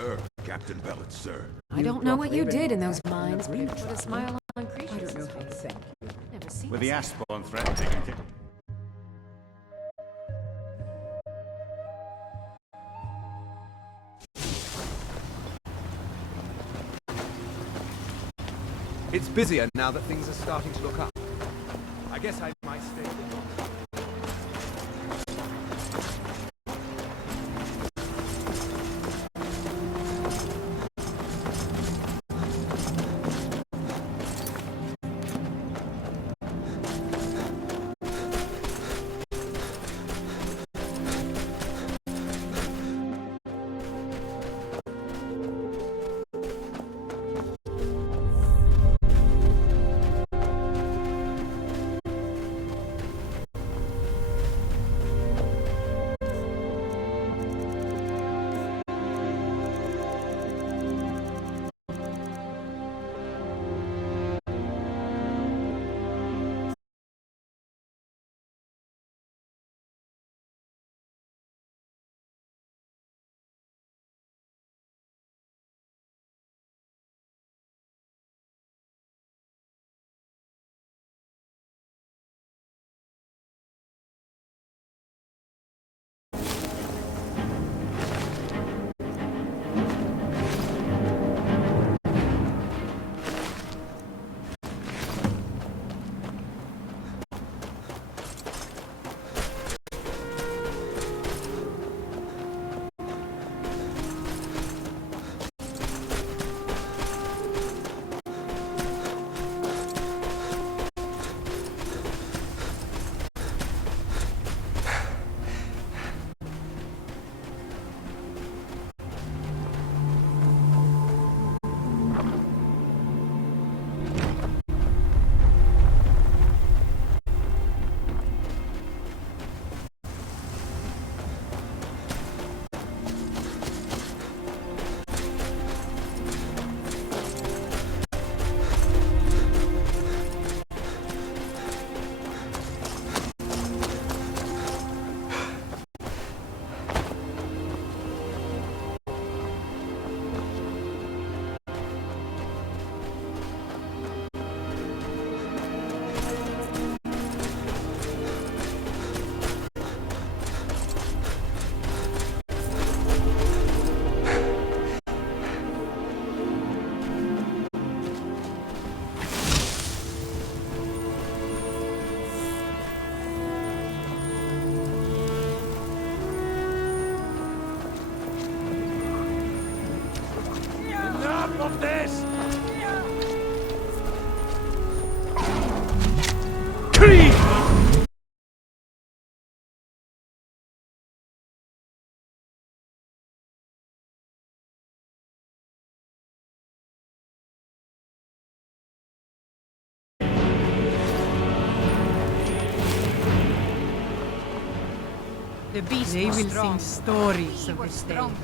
Sir, Captain Bellet, sir. I don't know what you did in those mines, but it put a smile on Creature's face. Never seen With the this. Aspawn threat taken care. It's busier now that things are starting to look up. I guess I might stay. Of this! Creed! The beast They was will strong. sing stories We of were this day. stronger.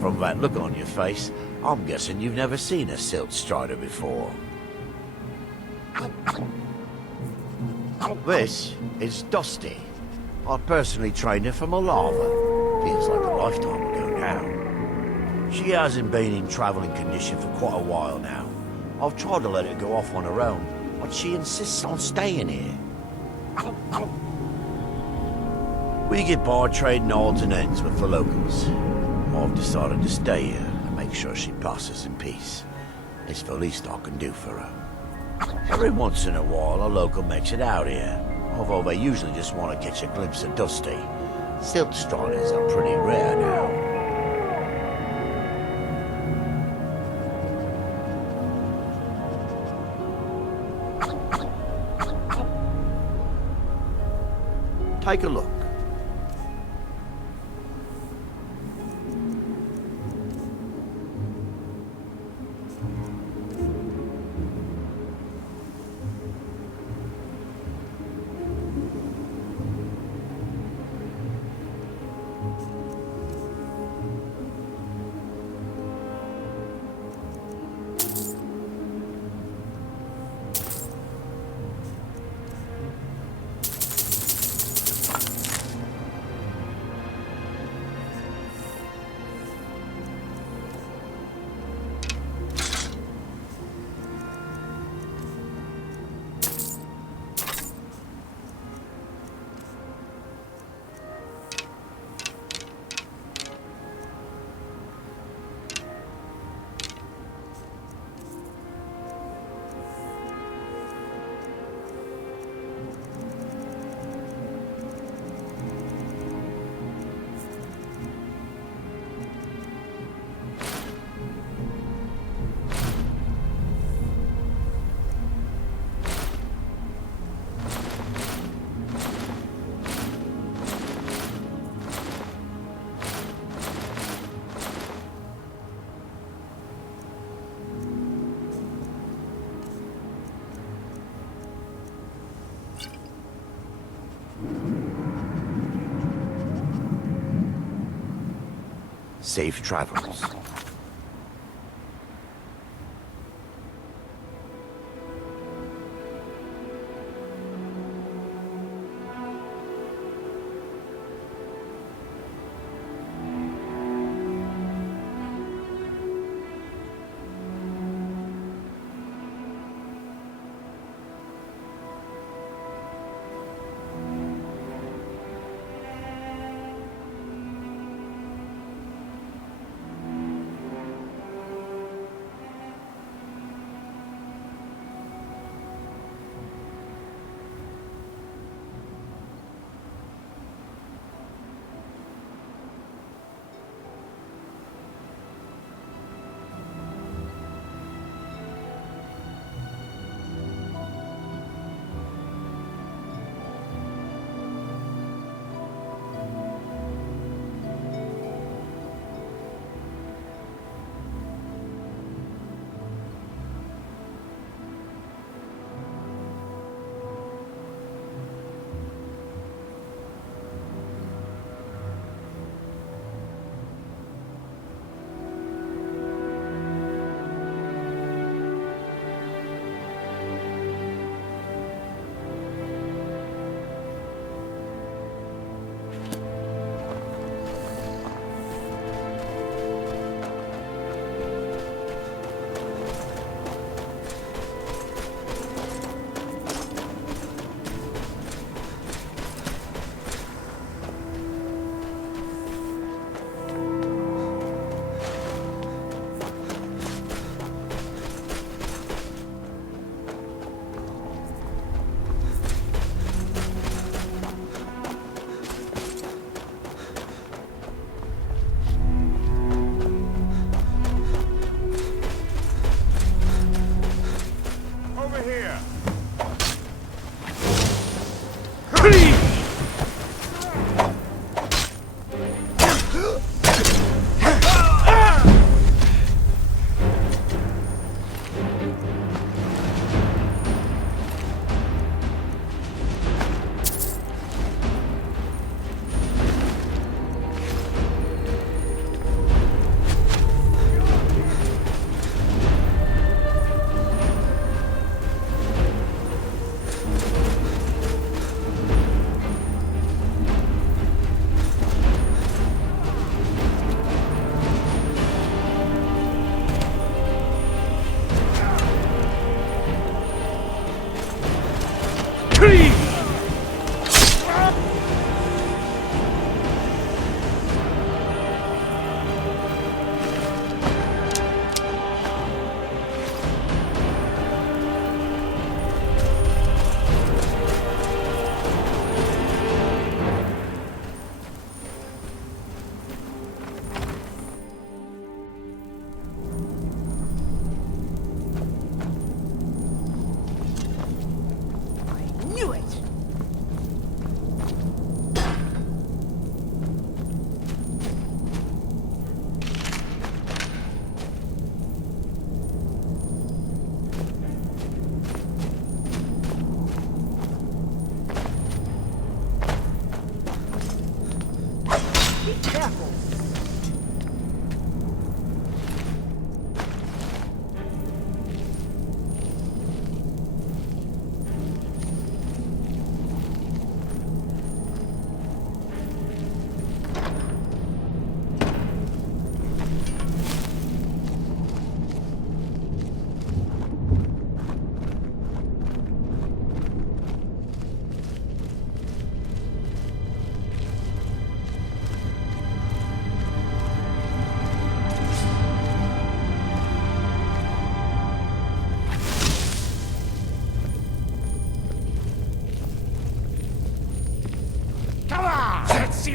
From that look on your face, I'm guessing you've never seen a silt strider before. This is Dusty. I personally trained her from a lava. Feels like a lifetime ago now. She hasn't been in travelling condition for quite a while now. I've tried to let her go off on her own, but she insists on staying here. We get by trading odds and ends with the locals. I've decided to stay here and make sure she passes in peace. It's the least I can do for her. Every once in a while, a local makes it out here, although they usually just want to catch a glimpse of Dusty. Silt striders are pretty rare now. Take a look. Safe travels.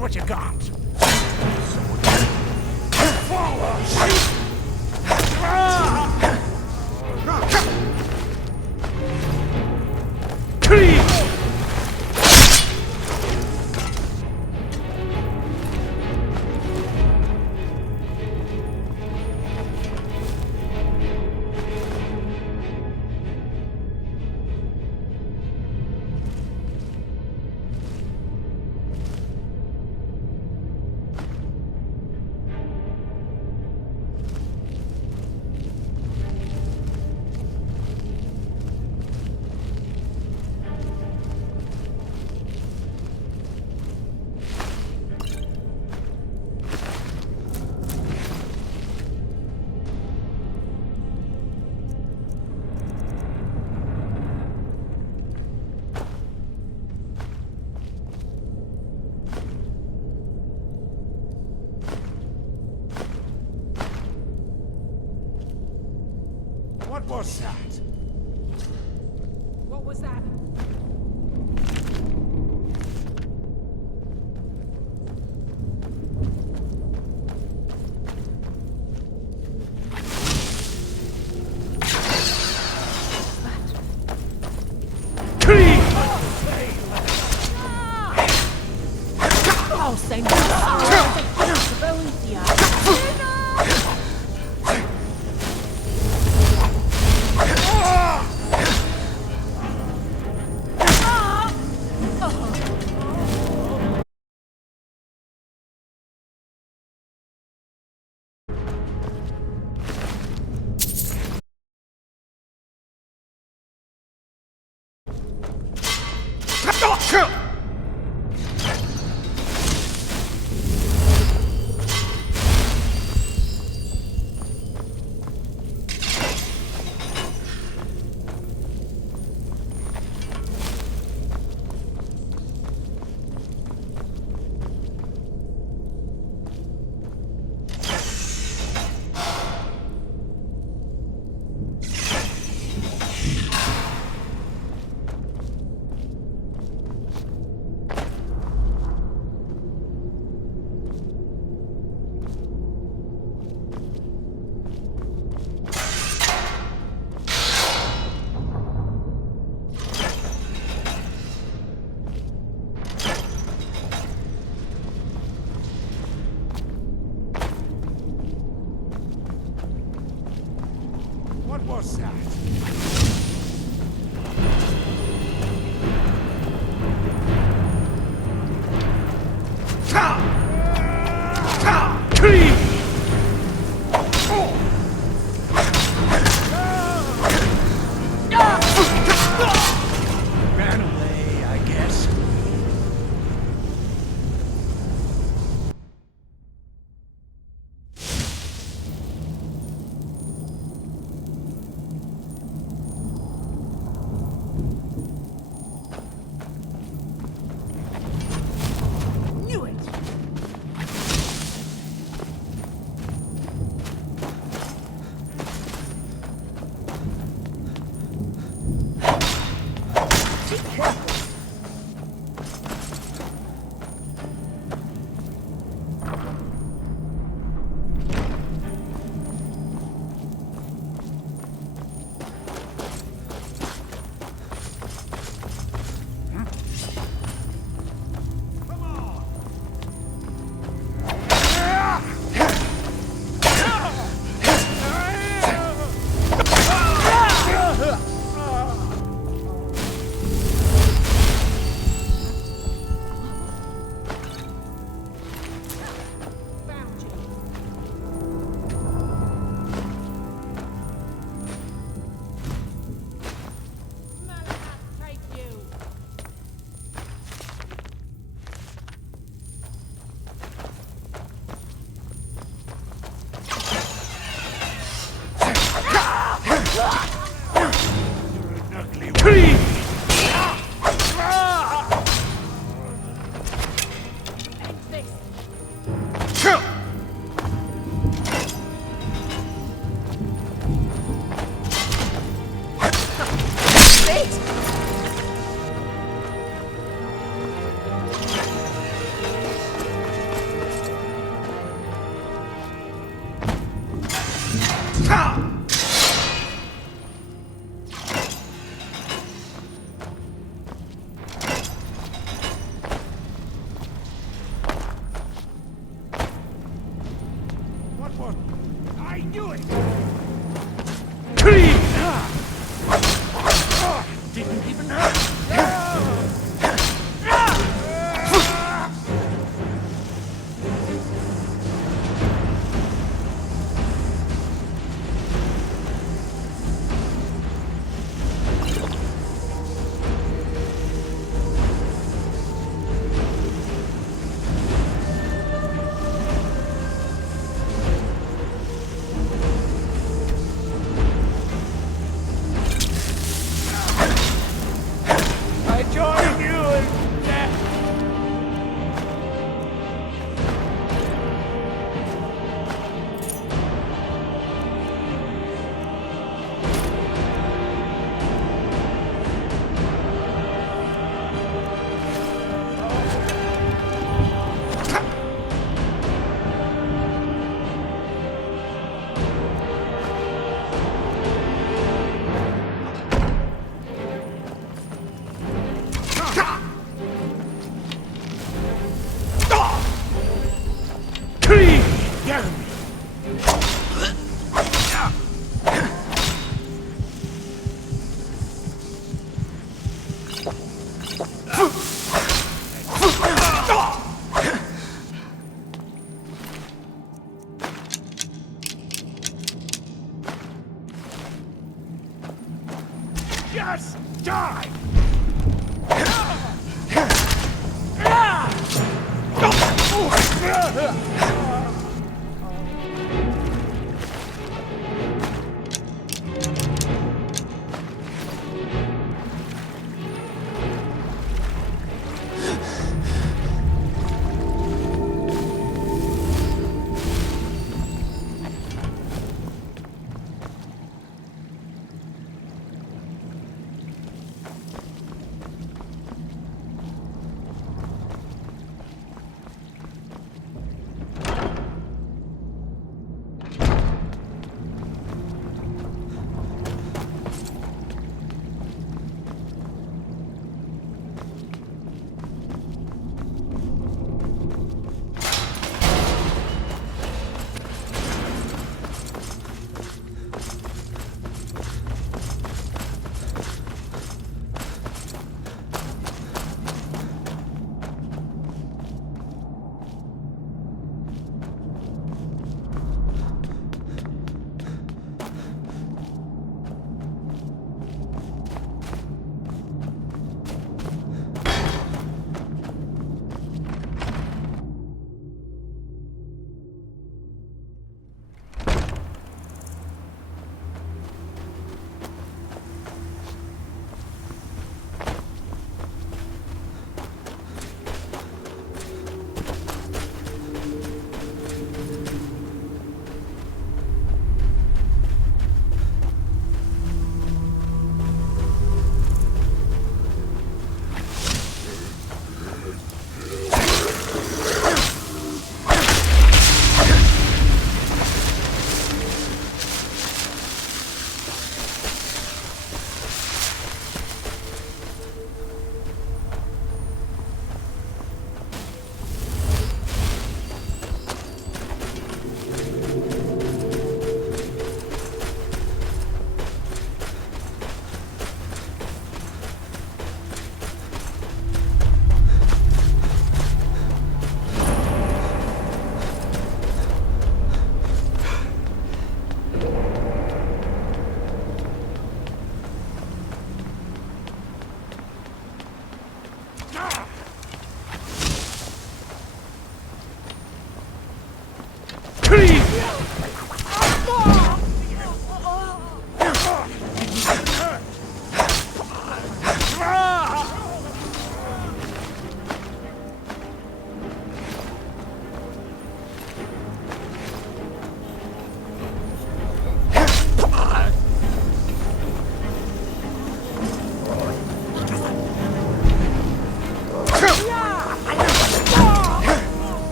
what you got. What was that? What was that? Oh, say no. What was that? Ran away, I guess. Knew it! Just die!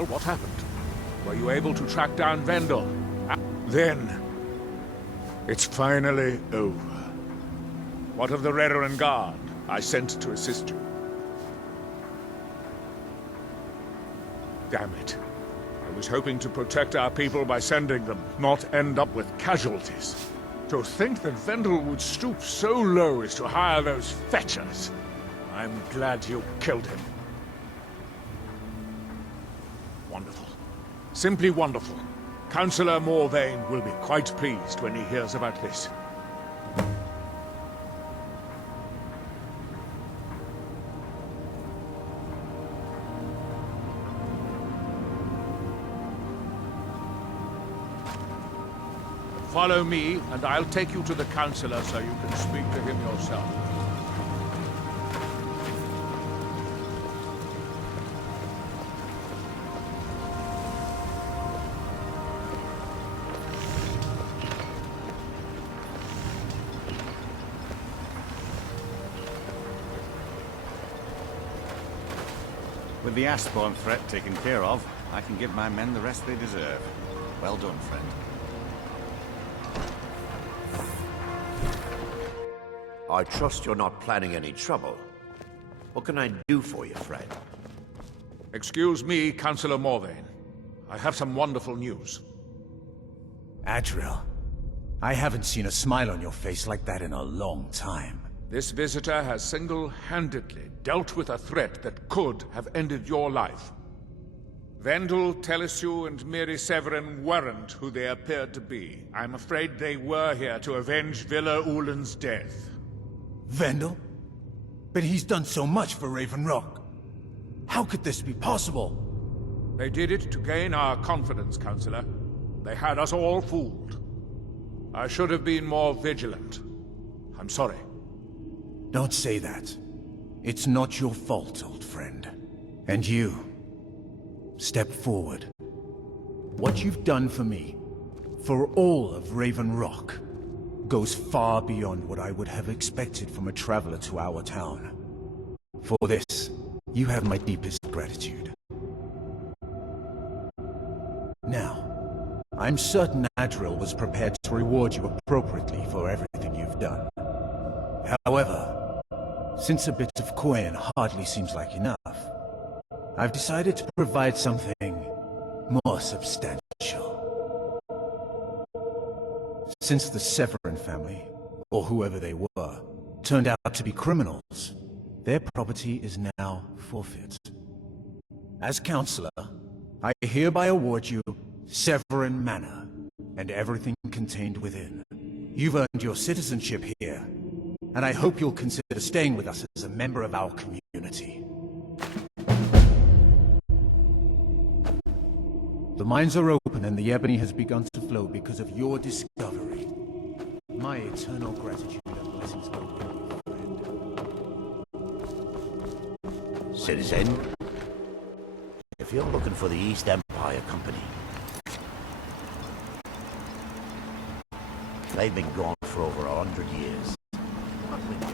Well, what happened? Were you able to track down Vendel? Then, it's finally over. What of the Reverend Guard I sent to assist you? Damn it. I was hoping to protect our people by sending them, not end up with casualties. To think that Vendel would stoop so low as to hire those fetchers. I'm glad you killed him. Wonderful. Simply wonderful. Councillor Morvain will be quite pleased when he hears about this. Follow me, and I'll take you to the Councillor so you can speak to him yourself. With the Ashbourne threat taken care of, I can give my men the rest they deserve. Well done, friend. I trust you're not planning any trouble. What can I do for you, friend? Excuse me, Councillor Morvain. I have some wonderful news. Adriel, I haven't seen a smile on your face like that in a long time. This visitor has single-handedly dealt with a threat that could have ended your life. Vendel, Telesue, and Miri Severin weren't who they appeared to be. I'm afraid they were here to avenge Villa Ulen's death. Vendel? But he's done so much for Raven Rock. How could this be possible? They did it to gain our confidence, Councillor. They had us all fooled. I should have been more vigilant. I'm sorry. Don't say that. It's not your fault, old friend. And you, step forward. What you've done for me, for all of Raven Rock, goes far beyond what I would have expected from a traveler to our town. For this, you have my deepest gratitude. Now, I'm certain Adriel was prepared to reward you appropriately for everything you've done. However, since a bit of coin hardly seems like enough, I've decided to provide something more substantial. Since the Severin family, or whoever they were, turned out to be criminals, their property is now forfeit. As Councillor, I hereby award you Severin Manor, and everything contained within. You've earned your citizenship here, and I hope you'll consider staying with us as a member of our community. The mines are open and the ebony has begun to flow because of your discovery. My eternal gratitude and blessings go with you, friend. Citizen, if you're looking for the East Empire Company, they've been gone for over 100 years. Not with you.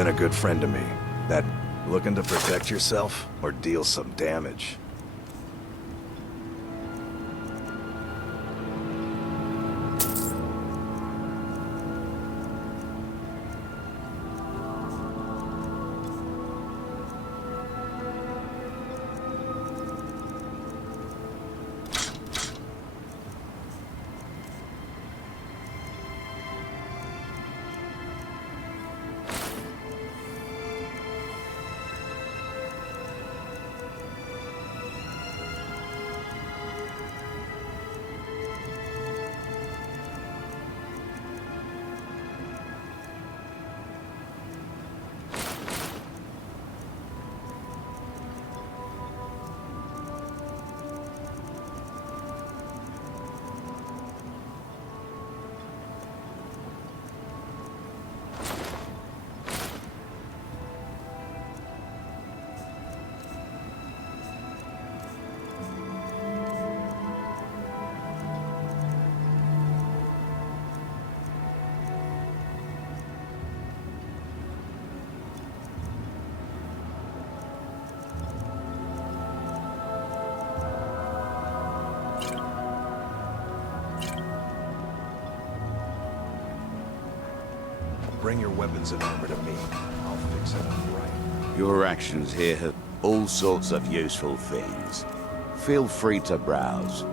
been a good friend to me. That looking to protect yourself or deal some damage. Bring your weapons and armor to me. I'll fix it up right. Your actions here have all sorts of useful things. Feel free to browse.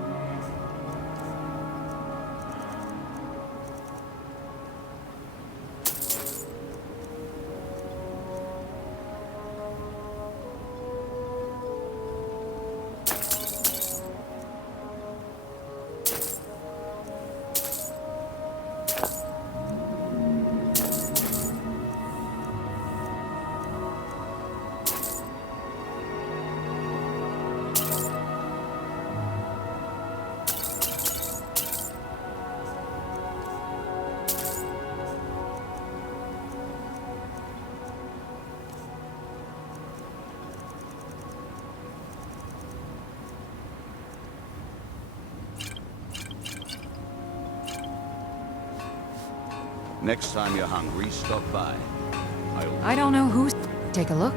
Next time you're hungry, stop by. I don't know who's... Take a look.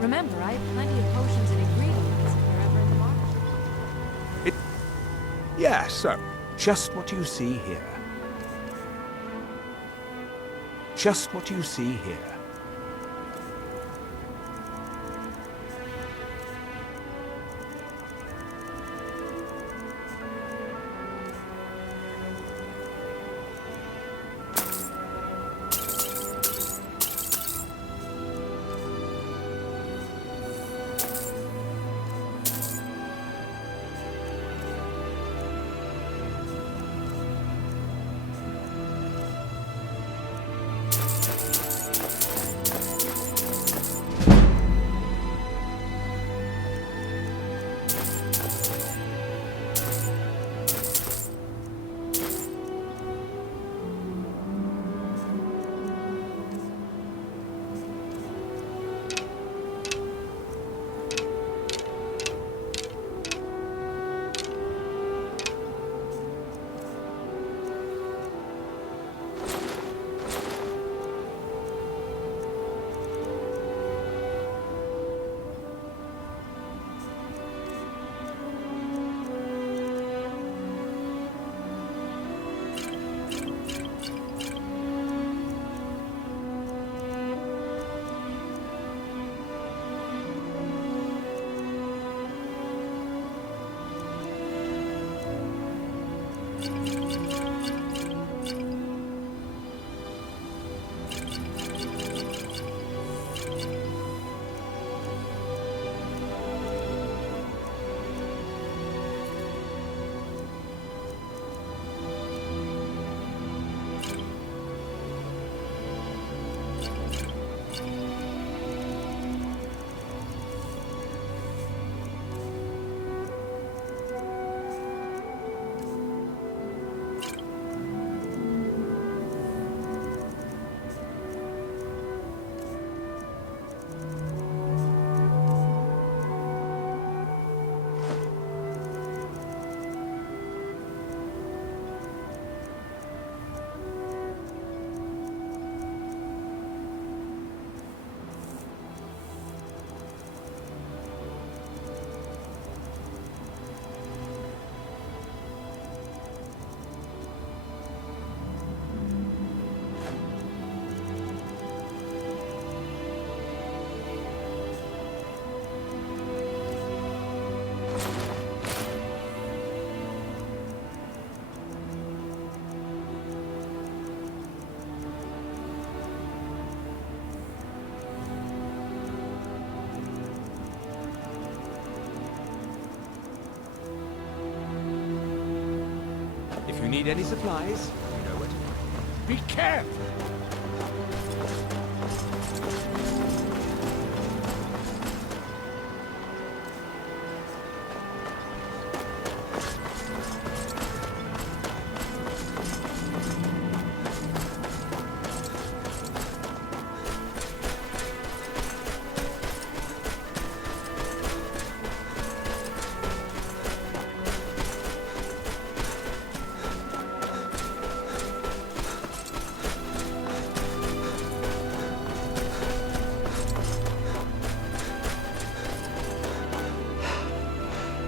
Remember, I have plenty of potions and ingredients if you're ever in the market. Yeah, so, just what you see here. Just what you see here. If you need any supplies, you know where to find me. Be careful!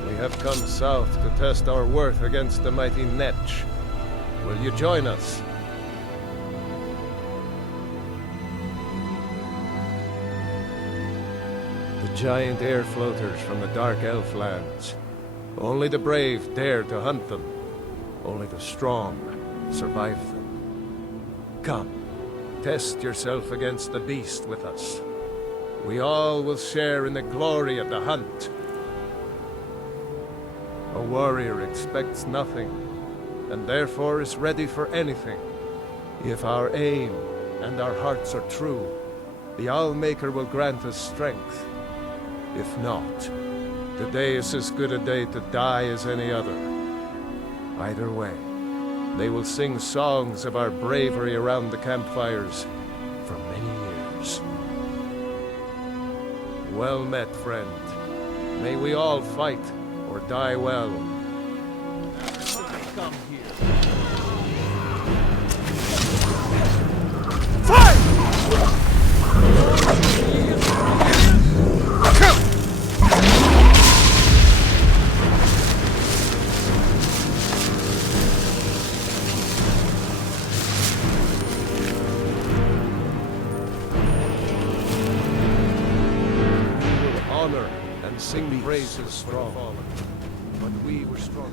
We have come south to test our worth against the mighty Netch. Will you join us? The giant air floaters from the dark elf lands. Only the brave dare to hunt them. Only the strong survive them. Come, test yourself against the beast with us. We all will share in the glory of the hunt. A warrior expects nothing, and therefore is ready for anything. If our aim and our hearts are true, the Allmaker will grant us strength. If not, today is as good a day to die as any other. Either way, they will sing songs of our bravery around the campfires for many years. Well met, friend. May we all fight or die well. Come here. Honor and sing praises strong. But we were strong.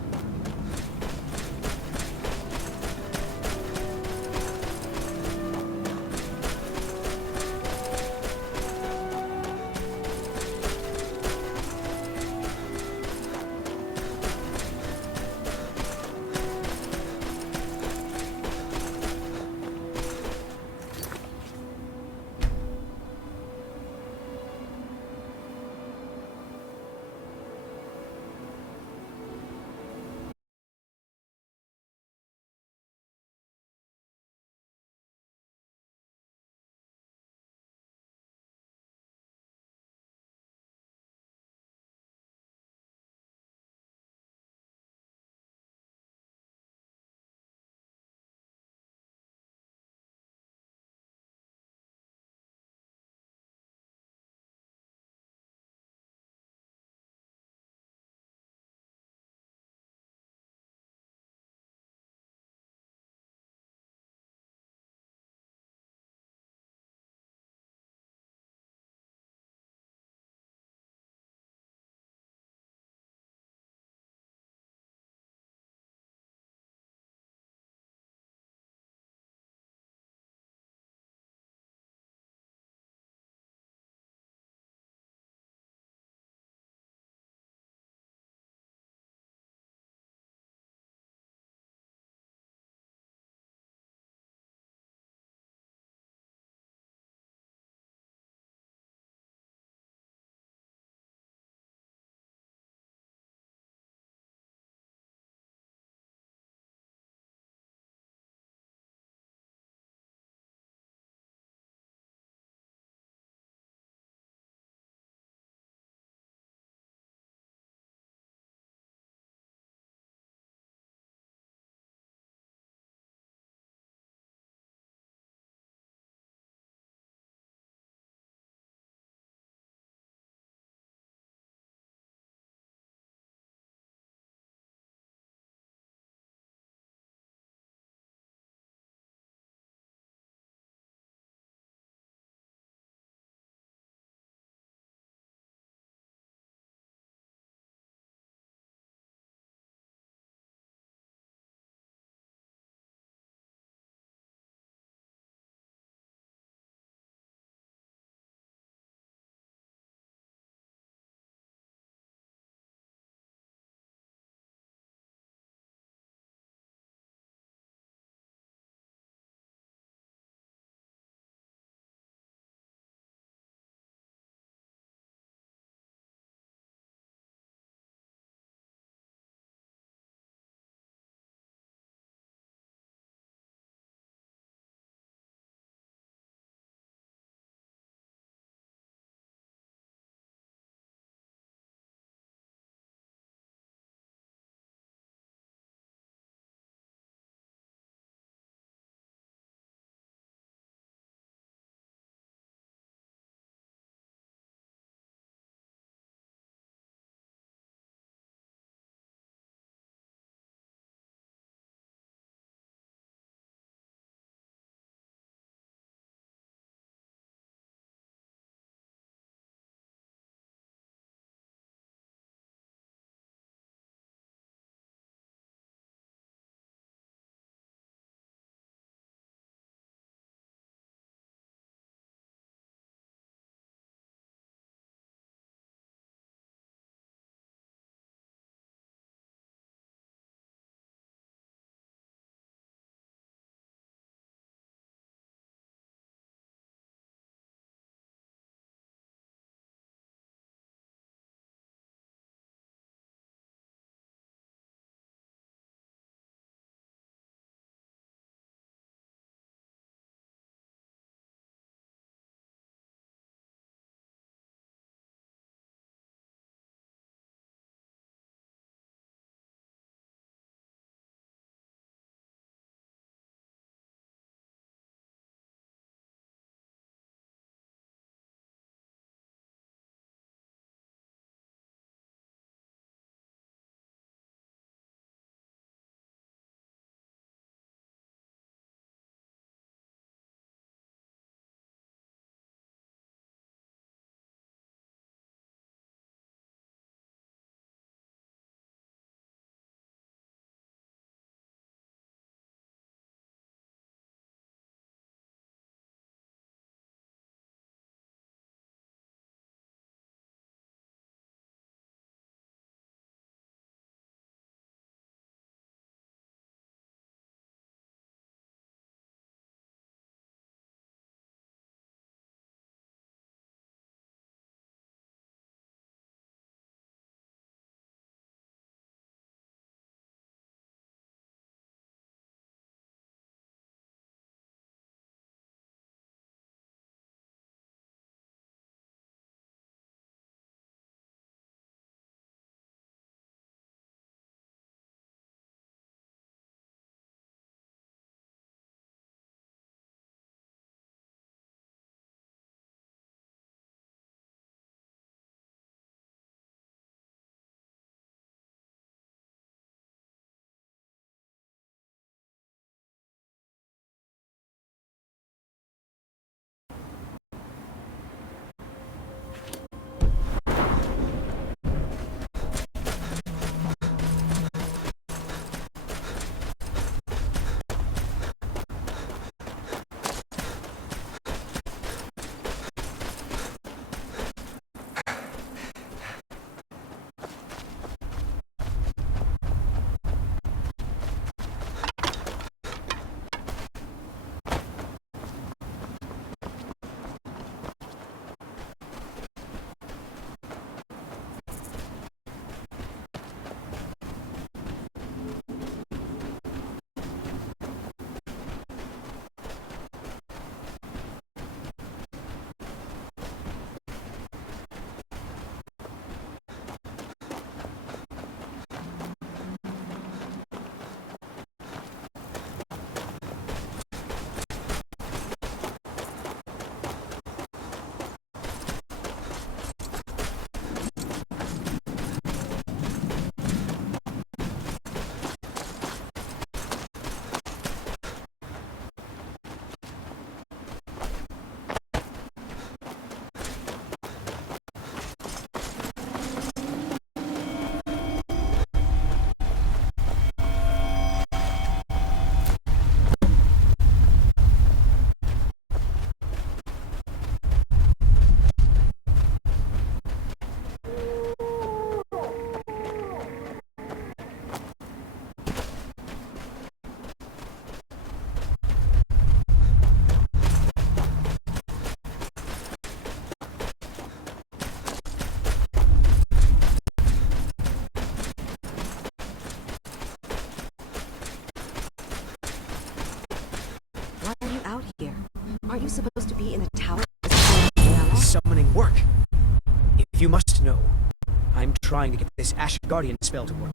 trying to get this Ash Guardian spell to work.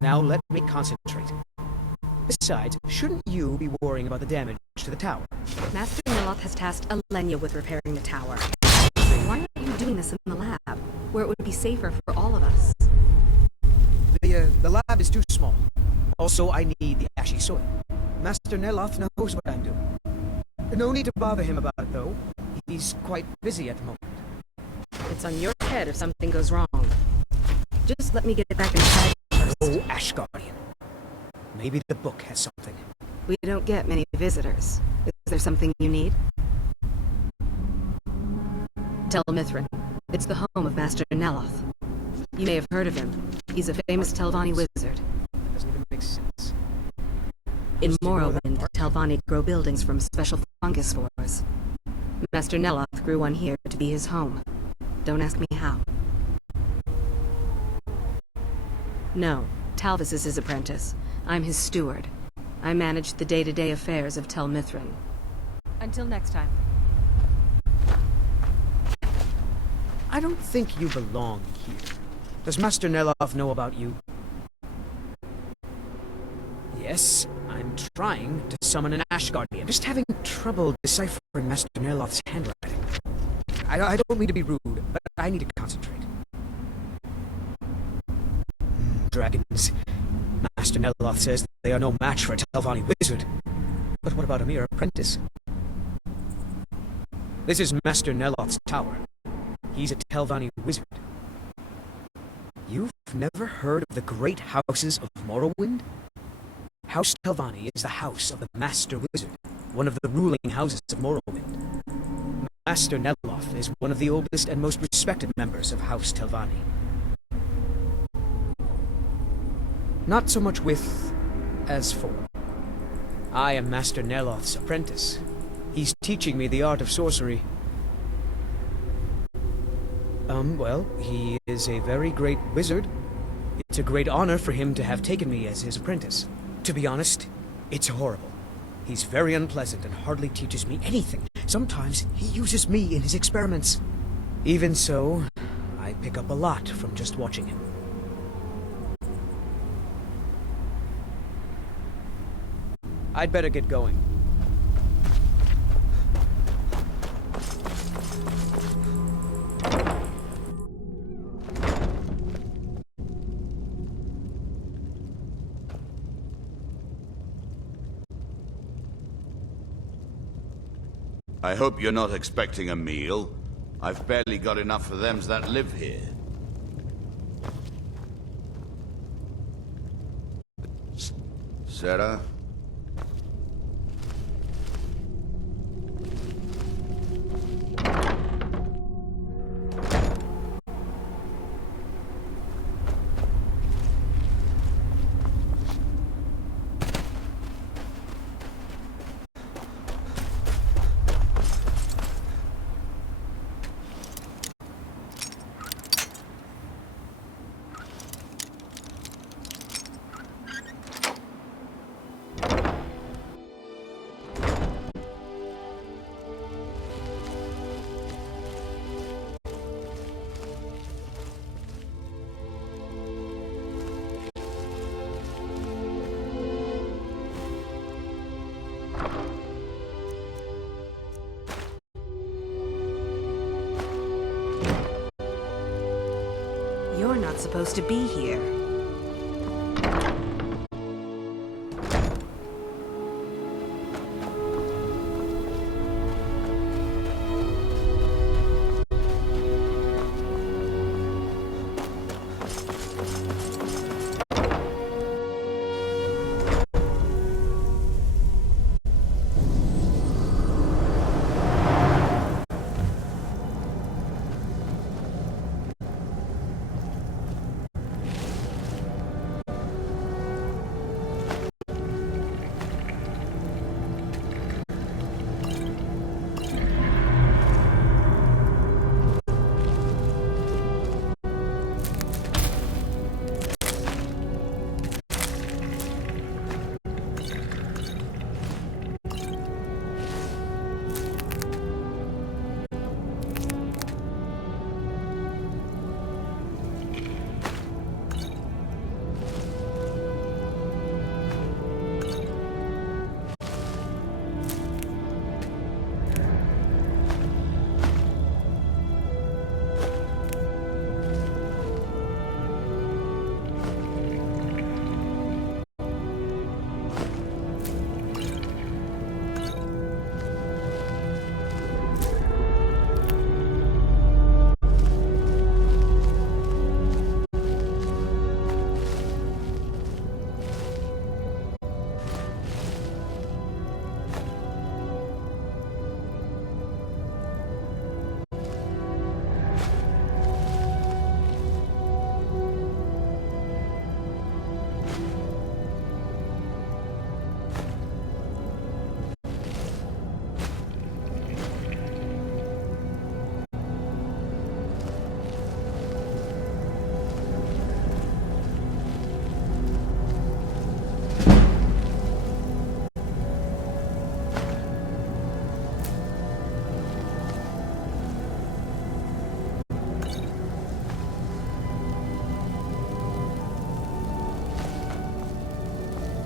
Now let me concentrate. Besides, shouldn't you be worrying about the damage to the tower? Master Neloth has tasked Alenia with repairing the tower. Why aren't you doing this in the lab, where it would be safer for all of us? The lab is too small. Also, I need the ashy soil. Master Neloth knows what I'm doing. No need to bother him about it, though. He's quite busy at the moment. It's on your head if something goes wrong. Just let me get back inside first. Oh, Ash Guardian. Maybe the book has something. We don't get many visitors. Is there something you need? Tel Mithrin. It's the home of Master Neloth. You may have heard of him. He's a famous Telvanni wizard. That doesn't even make sense. In Morrowind, Telvanni grow buildings from special fungus spores. Master Neloth grew one here to be his home. Don't ask me how. No, Talvis is his apprentice. I'm his steward. I manage the day-to-day affairs of Tel Mithrin. Until next time. I don't think you belong here. Does Master Neloth know about you? Yes, I'm trying to summon an Ash Guardian. Just having trouble deciphering Master Neloth's handwriting. I don't mean to be rude, but I need to concentrate. Dragons. Master Neloth says they are no match for a Telvanni wizard. But what about a mere apprentice? This is Master Neloth's tower. He's a Telvanni wizard. You've never heard of the great houses of Morrowind? House Telvanni is the house of the Master Wizard, one of the ruling houses of Morrowind. Master Neloth is one of the oldest and most respected members of House Telvanni. Not so much with as for. I am Master Neloth's apprentice. He's teaching me the art of sorcery. Well, he is a very great wizard. It's a great honor for him to have taken me as his apprentice. To be honest, it's horrible. He's very unpleasant and hardly teaches me anything. Sometimes he uses me in his experiments. Even so, I pick up a lot from just watching him. I'd better get going. I hope you're not expecting a meal. I've barely got enough for them that live here. Sarah? You're not supposed to be here.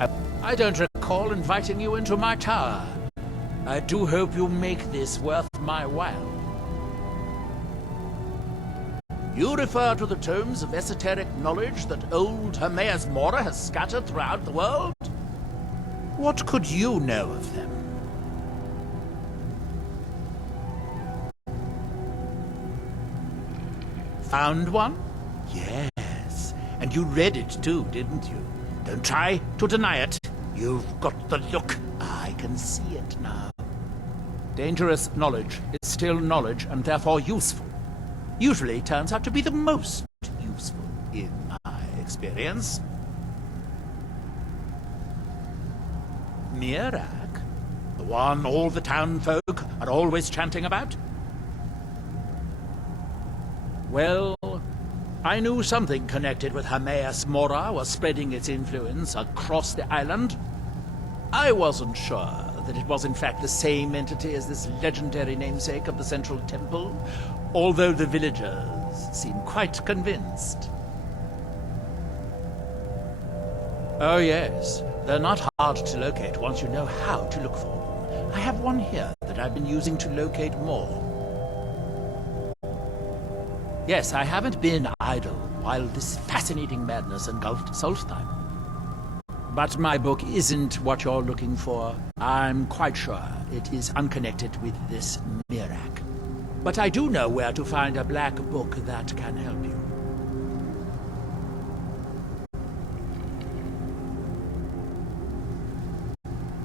I don't recall inviting you into my tower. I do hope you make this worth my while. You refer to the tomes of esoteric knowledge that old Hermaeus Mora has scattered throughout the world? What could you know of them? Found one? Yes. And you read it too, didn't you? Don't try to deny it. You've got the look. I can see it now. Dangerous knowledge is still knowledge and therefore useful. Usually turns out to be the most useful, in my experience. Mirak? The one all the town folk are always chanting about? Well, I knew something connected with Hermaeus Mora was spreading its influence across the island. I wasn't sure that it was in fact the same entity as this legendary namesake of the Central Temple, although the villagers seem quite convinced. Oh yes, they're not hard to locate once you know how to look for them. I have one here that I've been using to locate more. Yes, I haven't been idle while this fascinating madness engulfed Solstheim. But my book isn't what you're looking for. I'm quite sure it is unconnected with this Mirak. But I do know where to find a black book that can help you.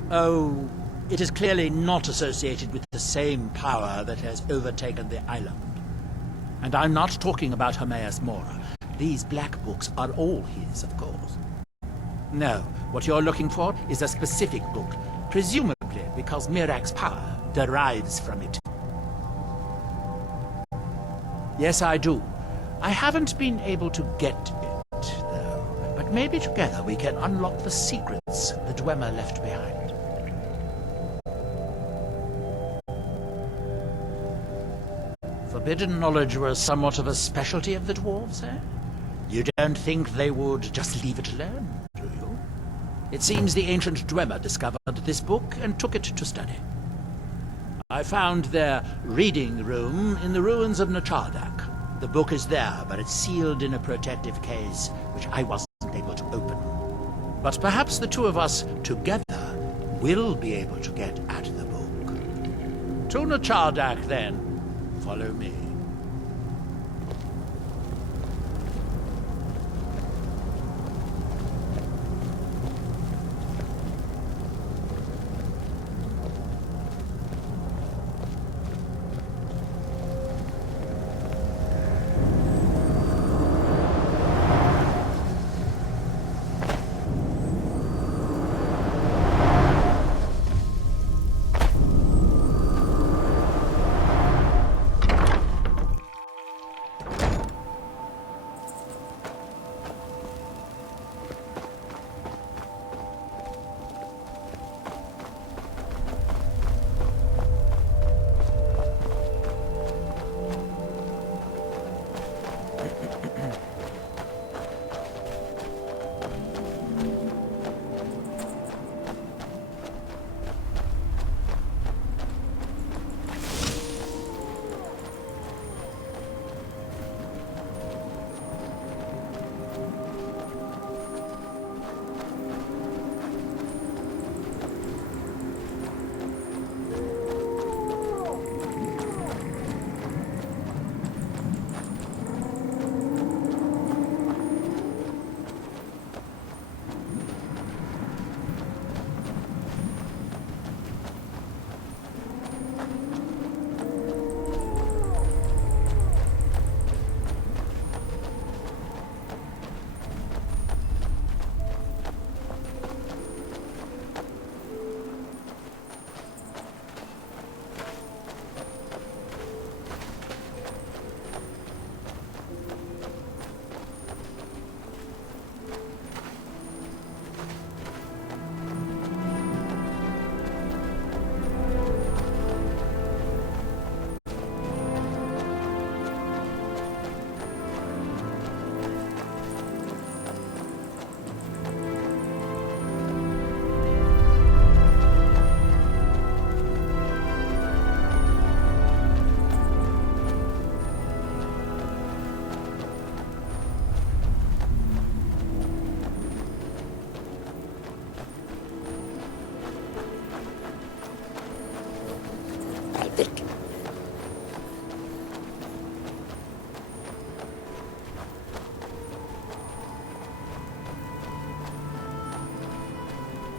Oh, it is clearly not associated with the same power that has overtaken the island. And I'm not talking about Hermaeus Mora. These black books are all his, of course. No, what you're looking for is a specific book, presumably because Mirak's power derives from it. Yes, I do. I haven't been able to get it, though. But maybe together we can unlock the secrets the Dwemer left behind. Forbidden knowledge was somewhat of a specialty of the dwarves, eh? You don't think they would just leave it alone, do you? It seems the ancient Dwemer discovered this book and took it to study. I found their reading room in the ruins of Nachardak. The book is there, but it's sealed in a protective case, which I wasn't able to open. But perhaps the two of us together will be able to get at the book. To Nachardak, then. Follow me.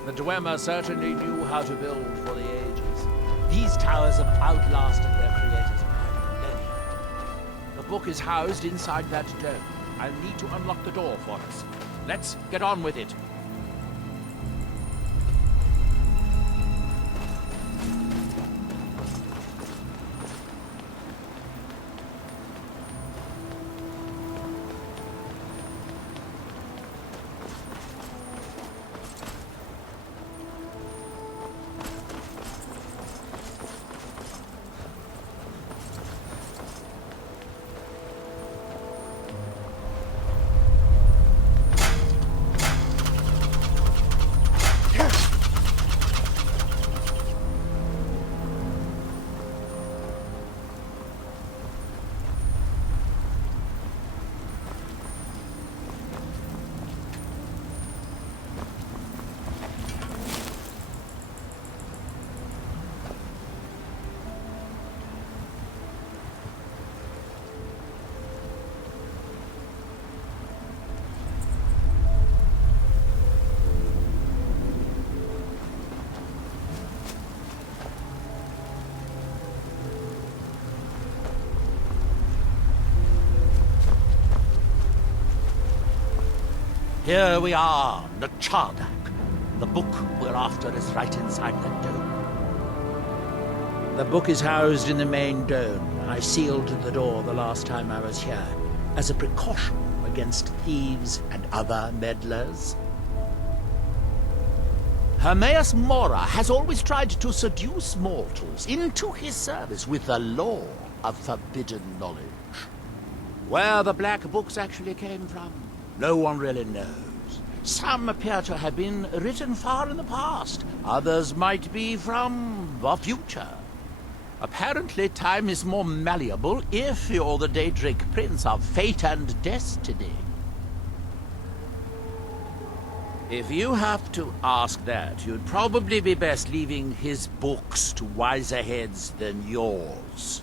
The Dwemer certainly knew how to build for the ages. These towers have outlasted their creators by millennia. The book is housed inside that dome. I'll need to unlock the door for us. Let's get on with it. Here we are, Nachardak. The book we're after is right inside that dome. The book is housed in the main dome. I sealed the door the last time I was here, as a precaution against thieves and other meddlers. Hermaeus Mora has always tried to seduce mortals into his service with the lore of forbidden knowledge. Where the black books actually came from, no one really knows. Some appear to have been written far in the past. Others might be from the future. Apparently, time is more malleable if you're the Daedric Prince of Fate and Destiny. If you have to ask that, you'd probably be best leaving his books to wiser heads than yours.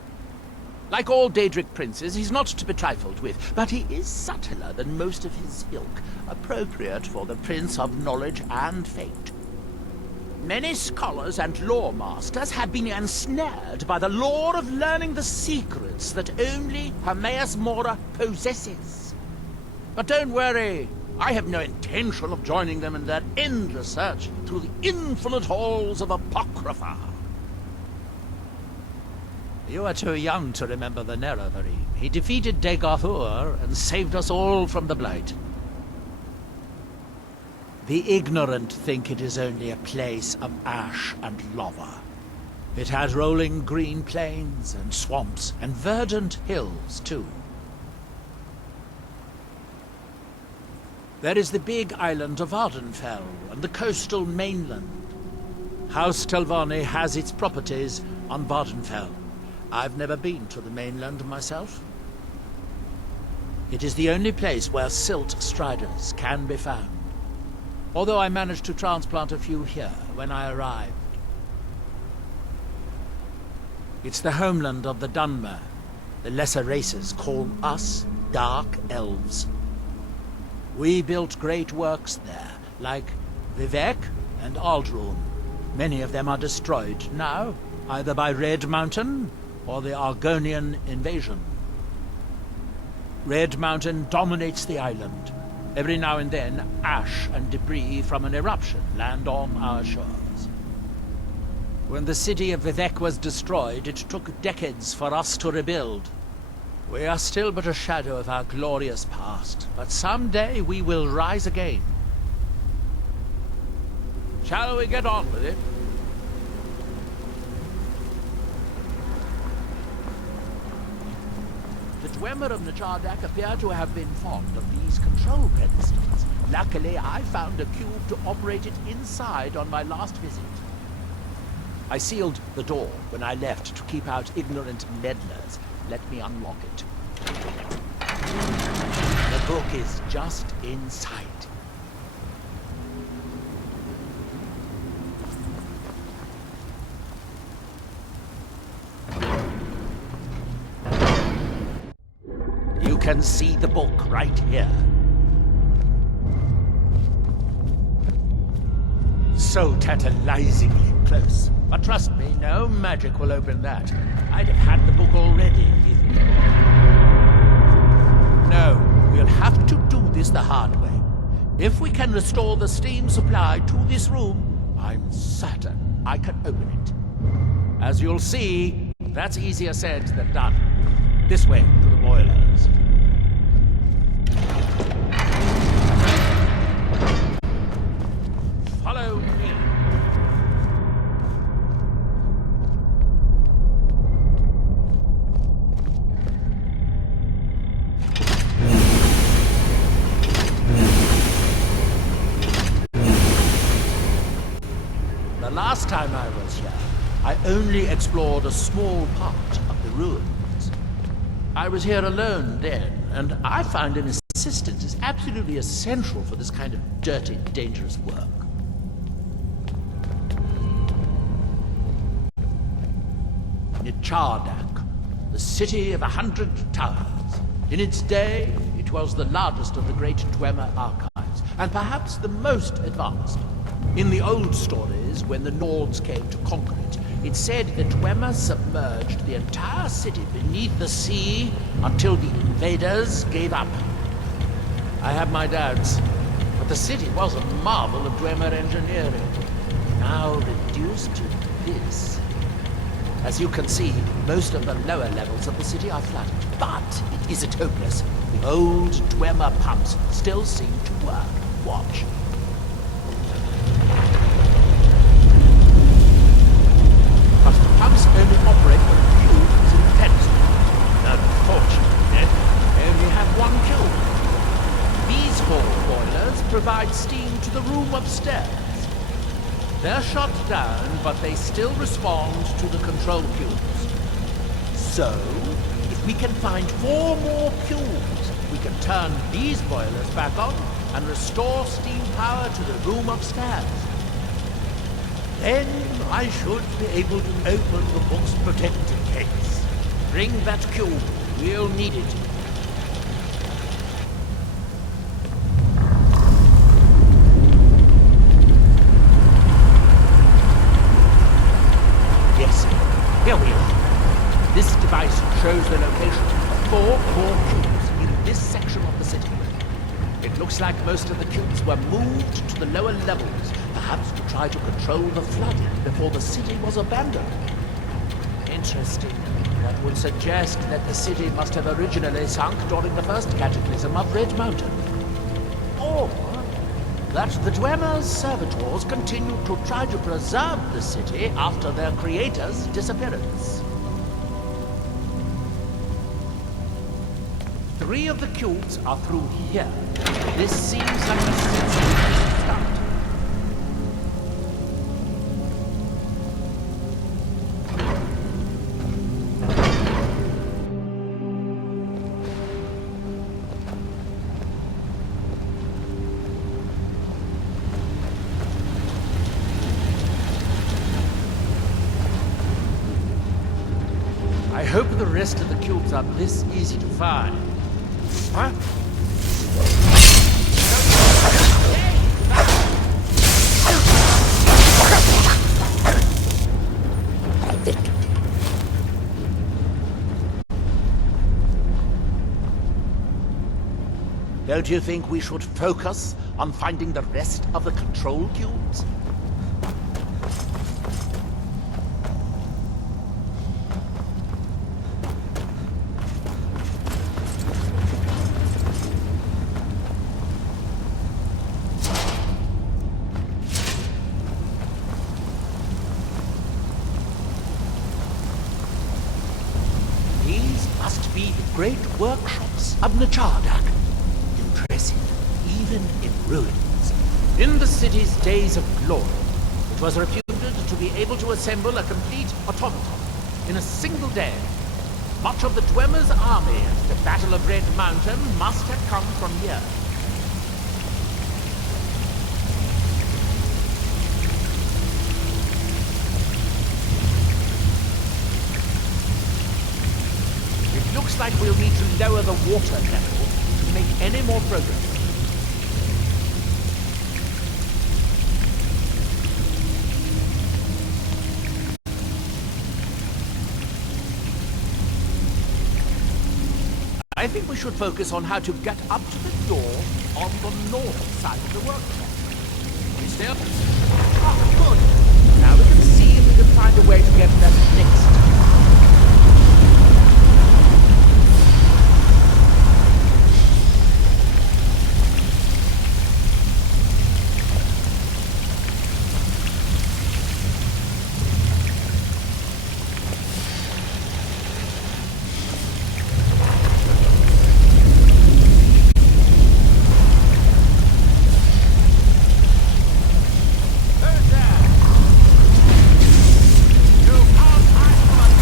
Like all Daedric princes, he's not to be trifled with, but he is subtler than most of his ilk, appropriate for the Prince of Knowledge and Fate. Many scholars and lore masters have been ensnared by the lure of learning the secrets that only Hermaeus Mora possesses. But don't worry, I have no intention of joining them in their endless search through the infinite halls of Apocrypha. You are too young to remember the Nerevarine. He defeated Dagorthur and saved us all from the Blight. The ignorant think it is only a place of ash and lava. It has rolling green plains and swamps and verdant hills, too. There is the big island of Ardenfell and the coastal mainland. House Telvanni has its properties on Vardenfell. I've never been to the mainland myself. It is the only place where silt striders can be found, although I managed to transplant a few here when I arrived. It's the homeland of the Dunmer. The lesser races call us Dark Elves. We built great works there, like Vivek and Aldrun. Many of them are destroyed now, either by Red Mountain or the Argonian invasion. Red Mountain dominates the island. Every now and then, ash and debris from an eruption land on our shores. When the city of Vivek was destroyed, it took decades for us to rebuild. We are still but a shadow of our glorious past, but someday we will rise again. Shall we get on with it? The Dwemer of Nachardak appear to have been fond of these control pedestals. Luckily, I found a cube to operate it inside on my last visit. I sealed the door when I left to keep out ignorant meddlers. Let me unlock it. The book is just inside. You can see the book right here. so tantalizingly close. But trust me, no magic will open that. I'd have had the book already if it had. No, we'll have to do this the hard way. If we can restore the steam supply to this room, I'm certain I can open it. As you'll see, that's easier said than done. This way to the boilers. Follow me. The last time I was here, I only explored a small part of the ruins. I was here alone then, and I find an assistant is absolutely essential for this kind of dirty, dangerous work. Nichardak, the city of 100 towers. In its day, it was the largest of the great Dwemer archives, and perhaps the most advanced. In the old stories, when the Nords came to conquer it, it said the Dwemer submerged the entire city beneath the sea until the invaders gave up. I have my doubts, but the city was a marvel of Dwemer engineering, now reduced to this. As you can see, most of the lower levels of the city are flooded, but it isn't hopeless. The old Dwemer pumps still seem to work. Watch. But the pumps only operate when a cube is in the pedestal. Unfortunately, they only have one cube. These hall boilers provide steam to the room upstairs. They're shut down, but they still respond to the control cubes. So, if we can find 4 more cubes, we can turn these boilers back on and restore steam power to the room upstairs. Then I should be able to open the book's protected case. Bring that cube. We'll need it. Yes, here we are. This device shows the location of 4 core cubes in this section of the city. It looks like most of the cubes were moved to the lower levels, perhaps to try to control the flooding before the city was abandoned. Interesting. That would suggest that the city must have originally sunk during the first cataclysm of Red Mountain. Or that the Dwemer's servitors continued to try to preserve the city after their creator's disappearance. 3 of the cubes are through here. This seems like a sensible place to start. I hope the rest of the cubes are this easy to find. Huh? Don't you think we should focus on finding the rest of the control cubes? Must be the great workshops of Nichardak. Impressive, even in ruins. In the city's days of glory, it was reputed to be able to assemble a complete automaton in a single day. Much of the Dwemer's army at the Battle of Red Mountain must have come from here. Looks like we'll need to lower the water level to make any more progress. I think we should focus on how to get up to the door on the north side of the workshop. We still... Ah, good. Now we can see if we can find a way to get that next time. You can't hide from us!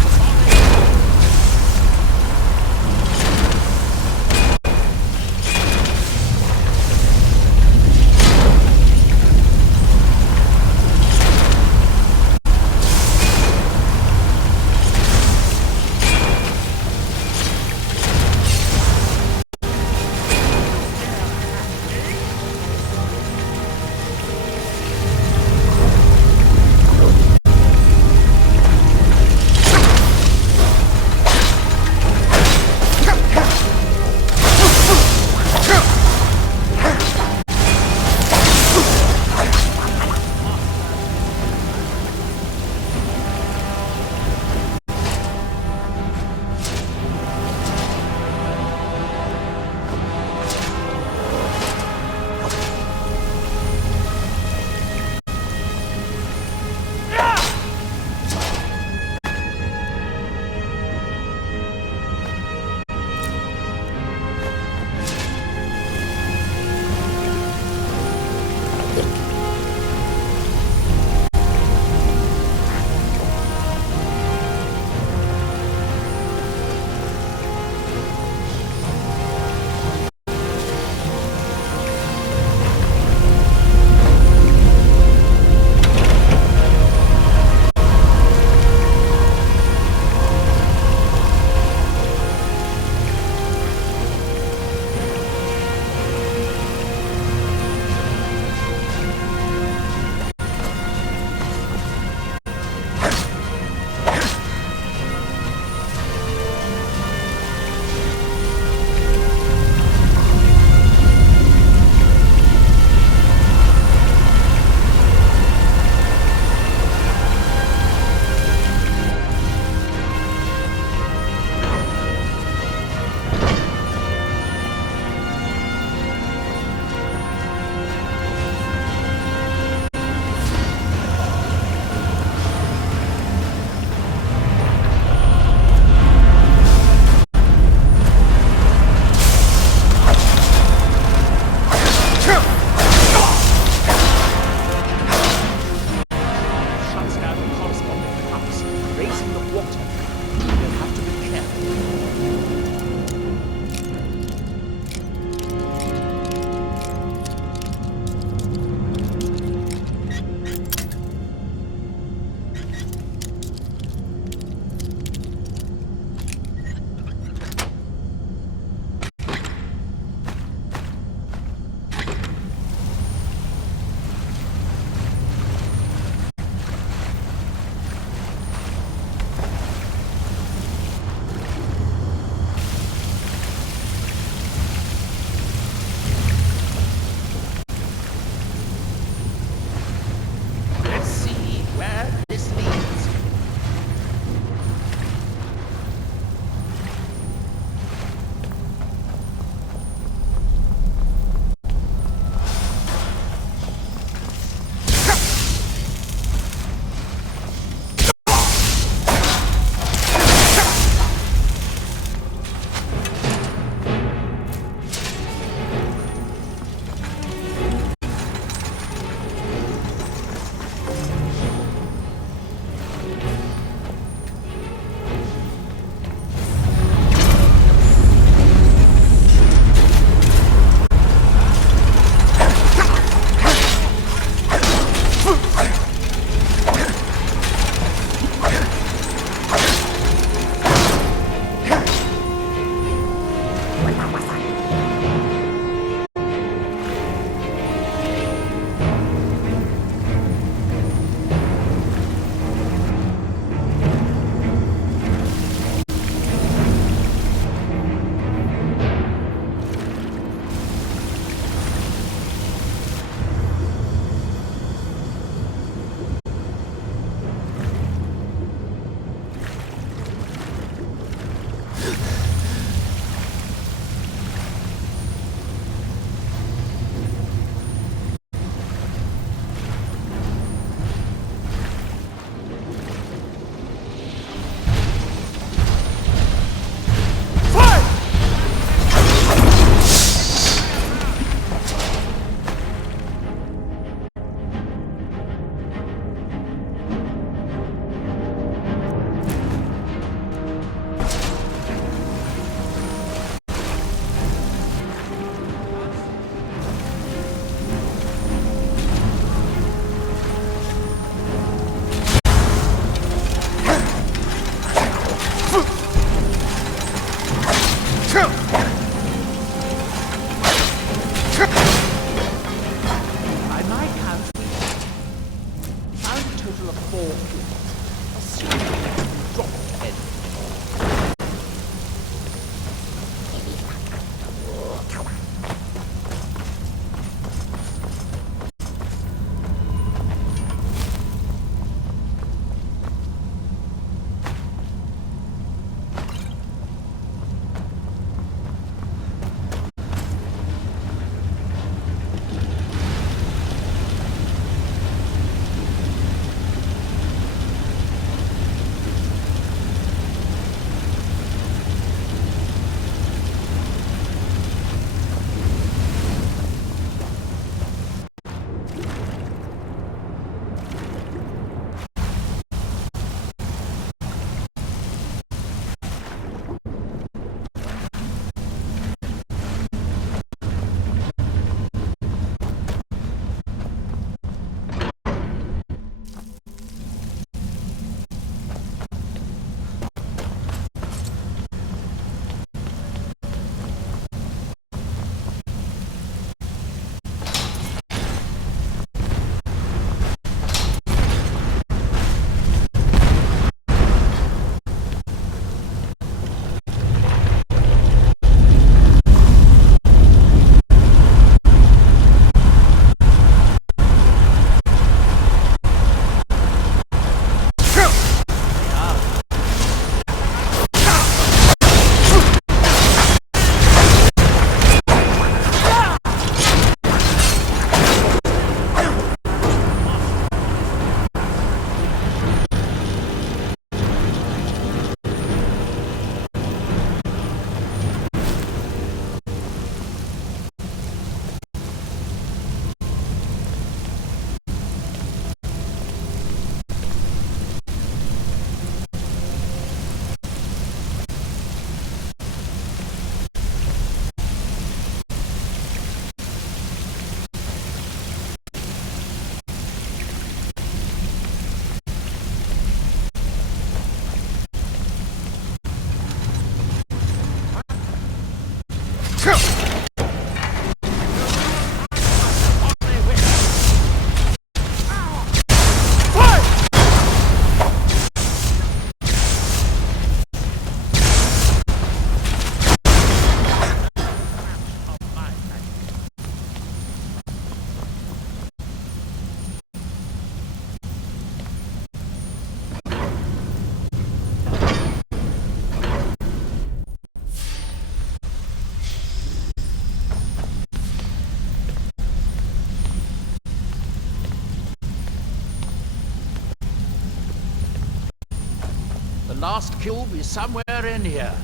The last cube is somewhere in here.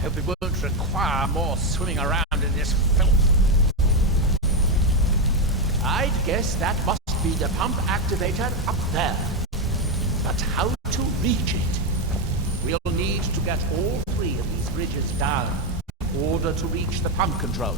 Hope it won't require more swimming around in this filth. I'd guess that must be the pump activator up there. But how to reach it? We'll need to get all 3 of these bridges down in order to reach the pump control.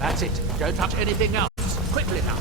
That's it. Don't touch anything else. Quickly now.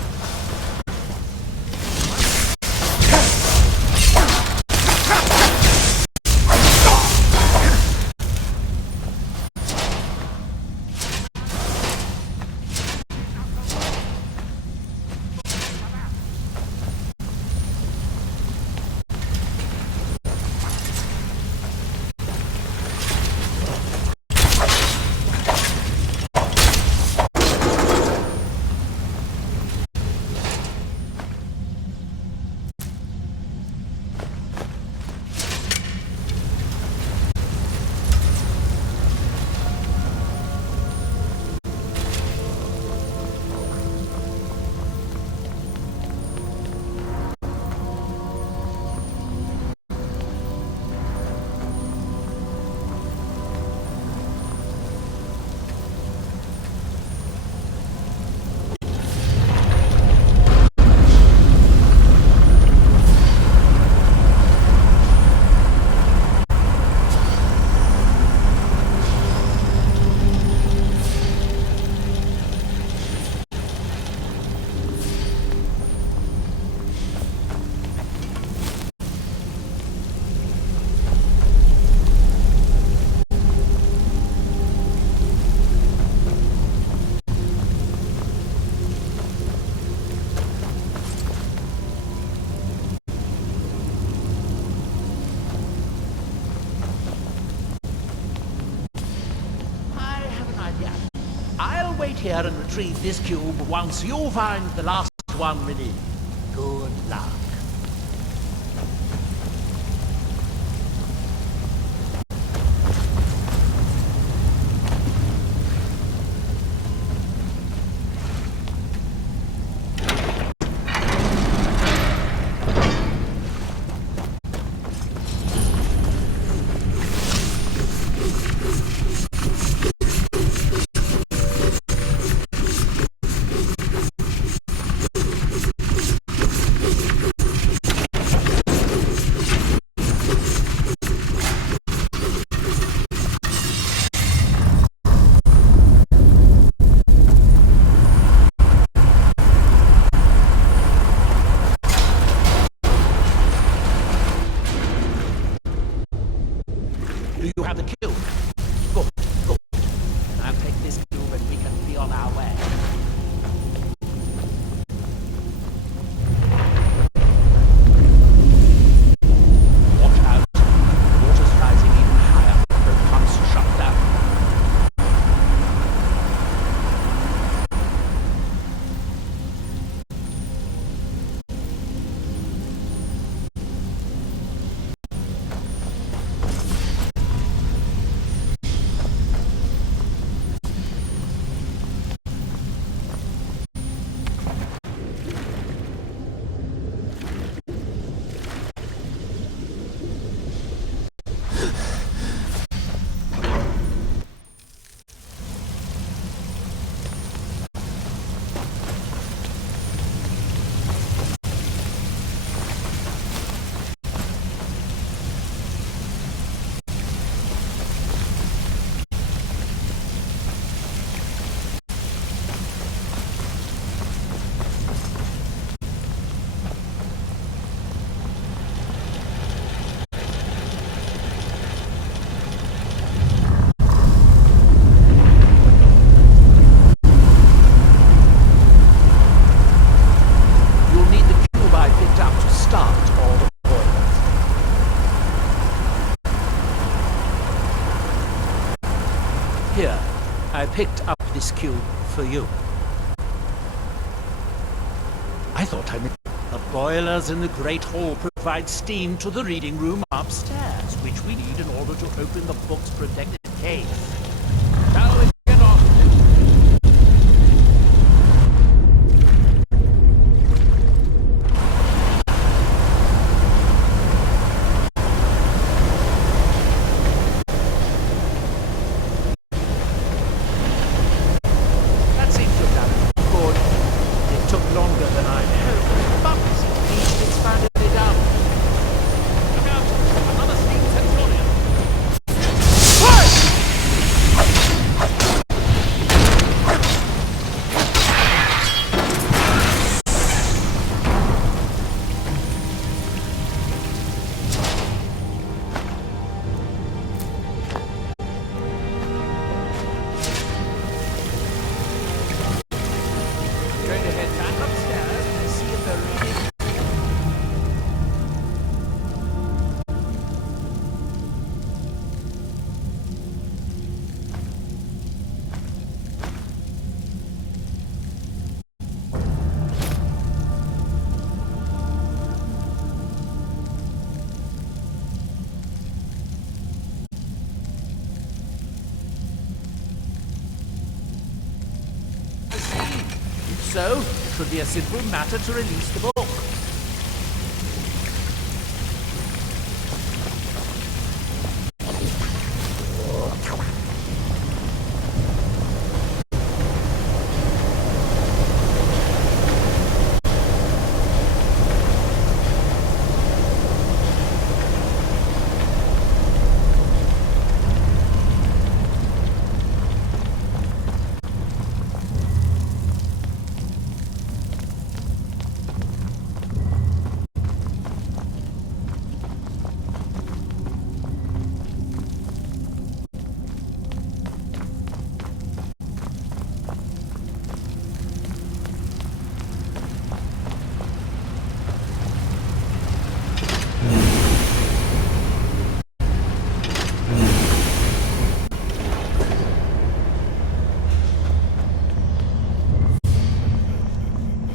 Wait here and retrieve this cube once you find the last one we need. Good luck. Do you have the cube? Good, good. I'll take this cube and we can be on our way. Here, I picked up this cube for you. I thought I meant the boilers in the Great Hall provide steam to the reading room upstairs, which we need in order to open the book's protected case. Shall we get on with it? That seems to have done it. Good. It took longer than I'd hoped, but he's expanded it out. Look out! Another steam centurion! Going to head back upstairs and see if they're reading. If so, it should be a simple matter to release the book.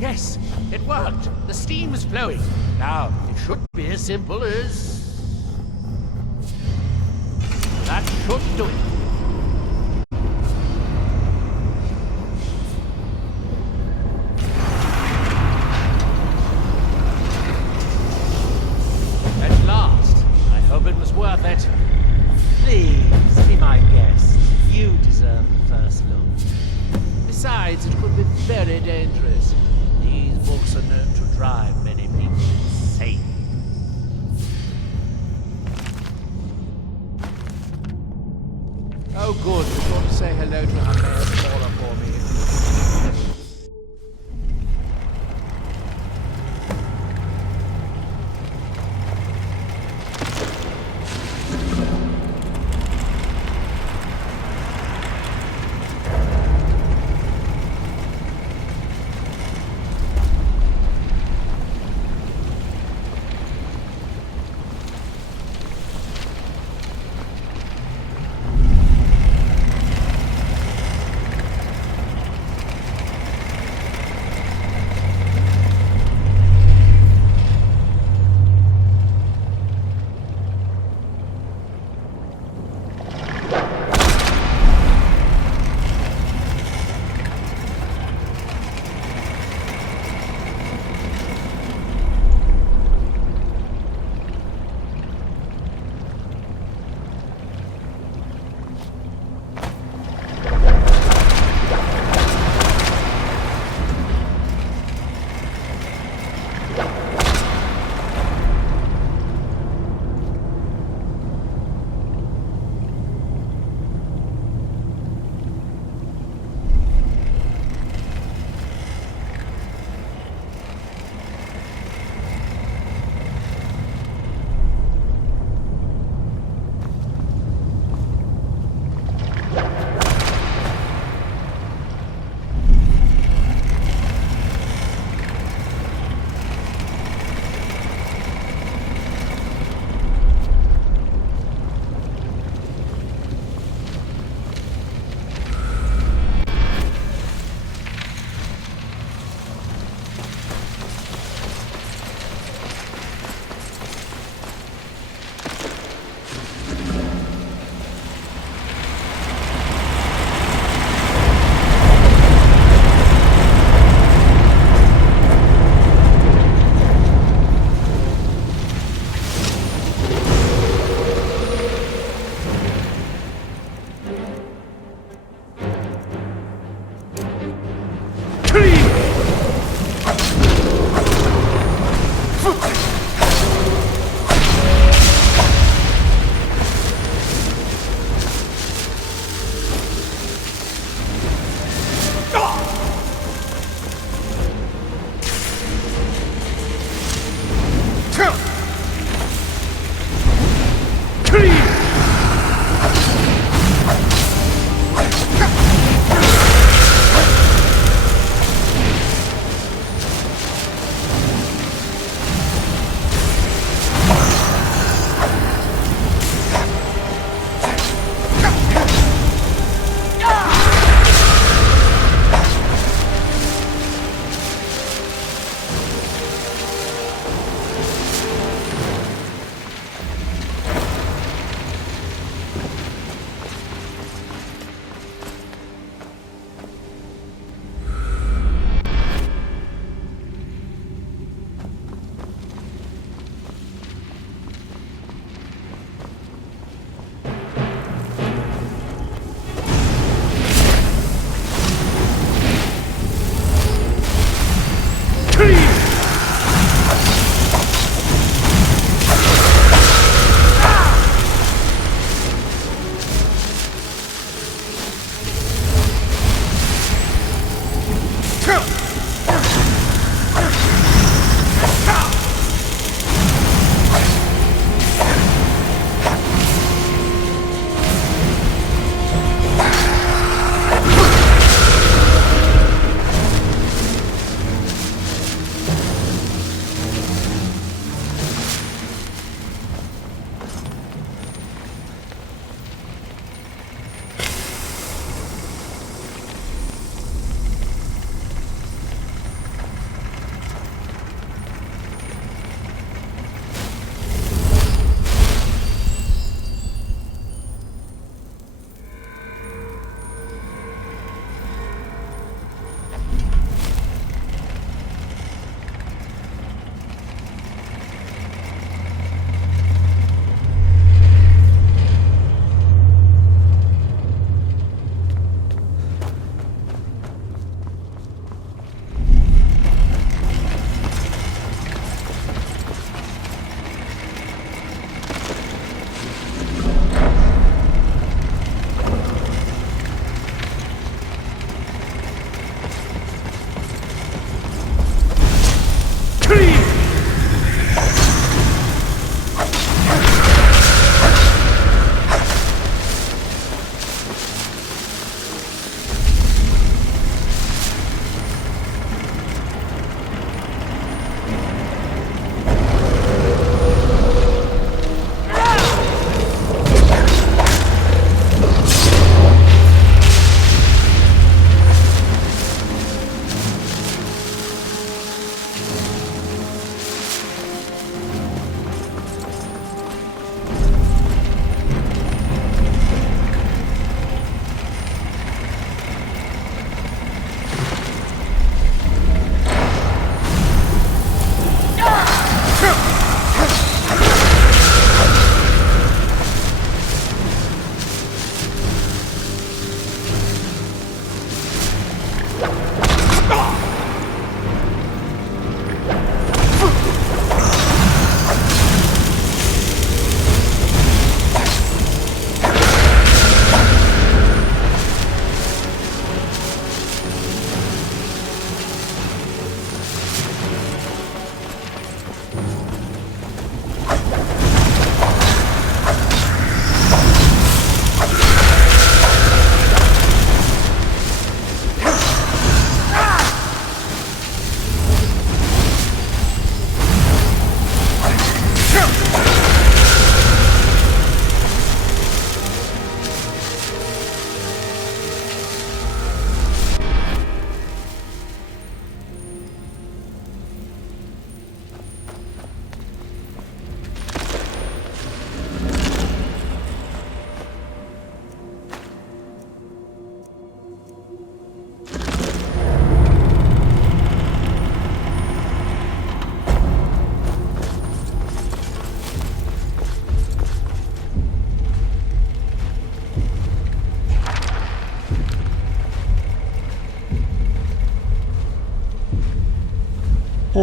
Yes, it worked. The steam is flowing. Now, it should be as simple as... That should do it. At last. I hope it was worth it. Please, be my guest. You deserve the first look. Besides, it could be very dangerous. These books are known to drive many people insane. Oh good, you're going to say hello to her mayor Smaller for me.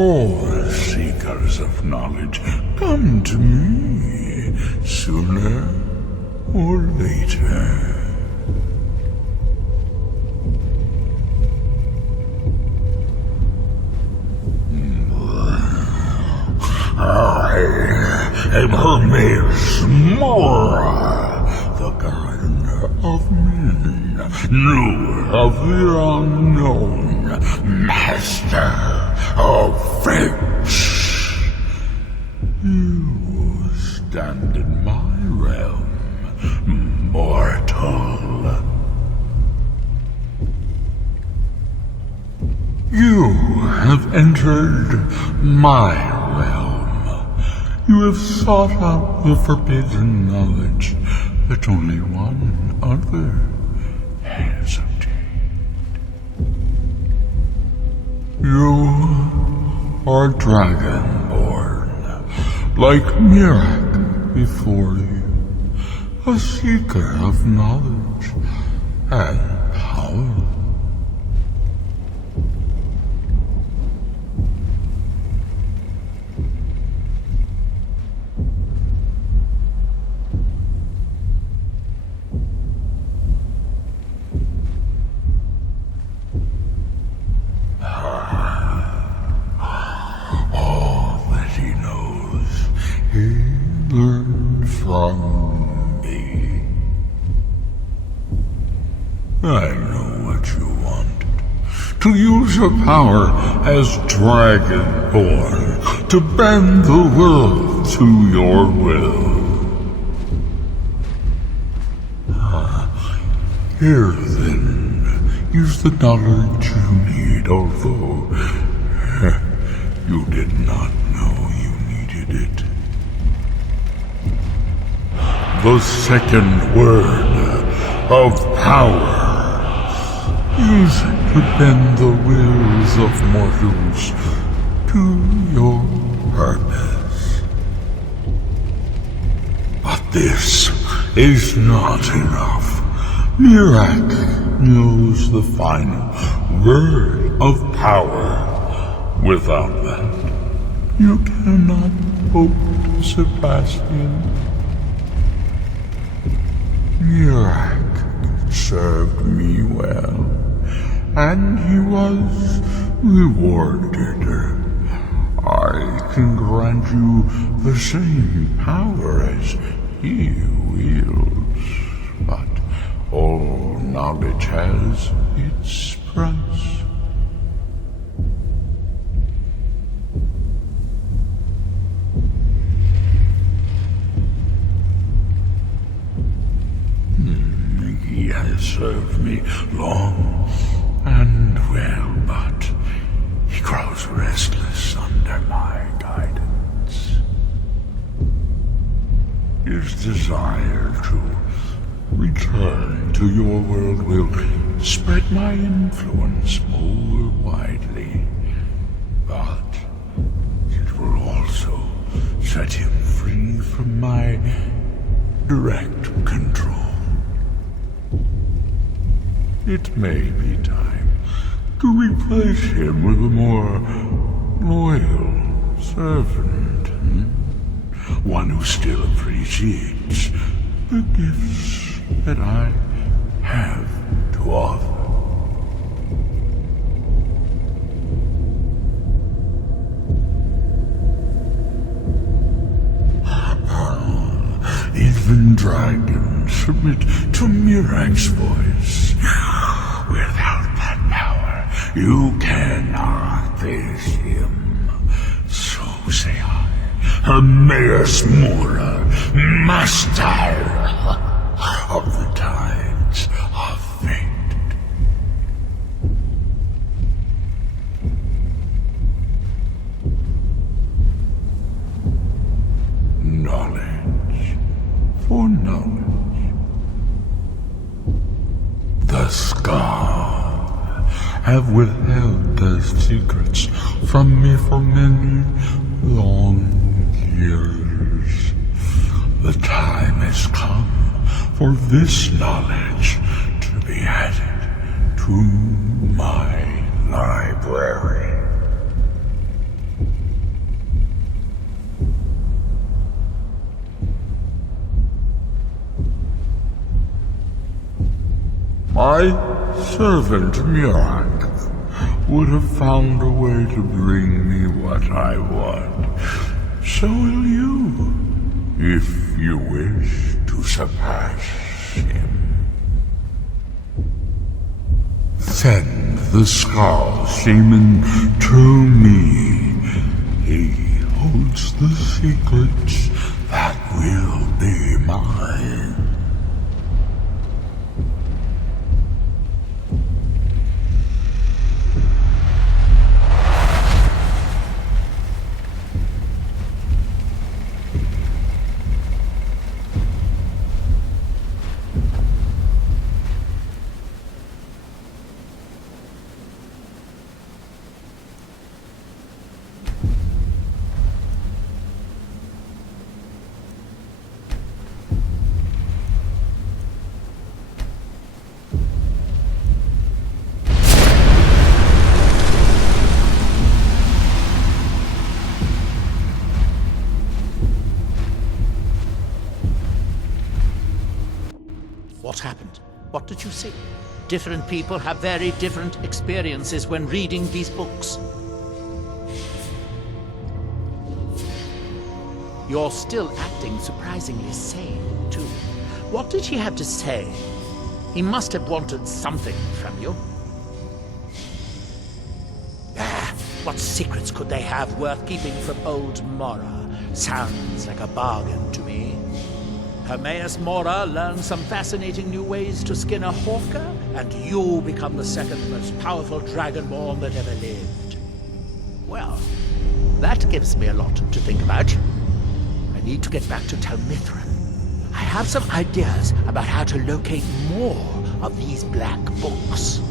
All seekers of knowledge come to me sooner or later. I am Hermes Mora, the gardener of men, knower of the unknown, master of fates. You stand in my realm, mortal. You have entered my realm. You have sought out the forbidden knowledge that only one other has obtained. You are dragonborn, like Mirak before you, a seeker of knowledge and power. Learn from me. I know what you wanted. To use your power as Dragonborn, to bend the world to your will. Here then is the knowledge you need, although you did not know you needed it. The second word of power. Use it to bend the wills of mortals to your purpose. But this is not enough. Mirak knows the final word of power. Without that, you cannot hope to surpass him. Mirak served me well, and he was rewarded. I can grant you the same power as he wields, but all knowledge has its price. He has served me long and well, but he grows restless under my guidance. His desire to return to your world will spread my influence more widely, but it will also set him free from my direct control. It may be time to replace him with a more loyal servant. One who still appreciates the gifts that I have to offer. Even dragons submit to Mirak's voice. Without that power, you cannot face him. So say I, Hermes Mora, master of the tides of fate. Knowledge for knowledge. The Scar have withheld their secrets from me for many long years. The time has come for this knowledge to be added to my library. My servant Murak would have found a way to bring me what I want. So will you, if you wish to surpass him. Send the Skull Shaman to me. He holds the secrets that will be mine. What happened? What did you see? Different people have very different experiences when reading these books. You're still acting surprisingly sane, too. What did he have to say? He must have wanted something from you. What secrets could they have worth keeping from old Mora? Sounds like a bargain to me. Hermaeus Mora learned some fascinating new ways to skin a hawker, and you become the second most powerful dragonborn that ever lived. Well, that gives me a lot to think about. I need to get back to Tel Mithril. I have some ideas about how to locate more of these black books.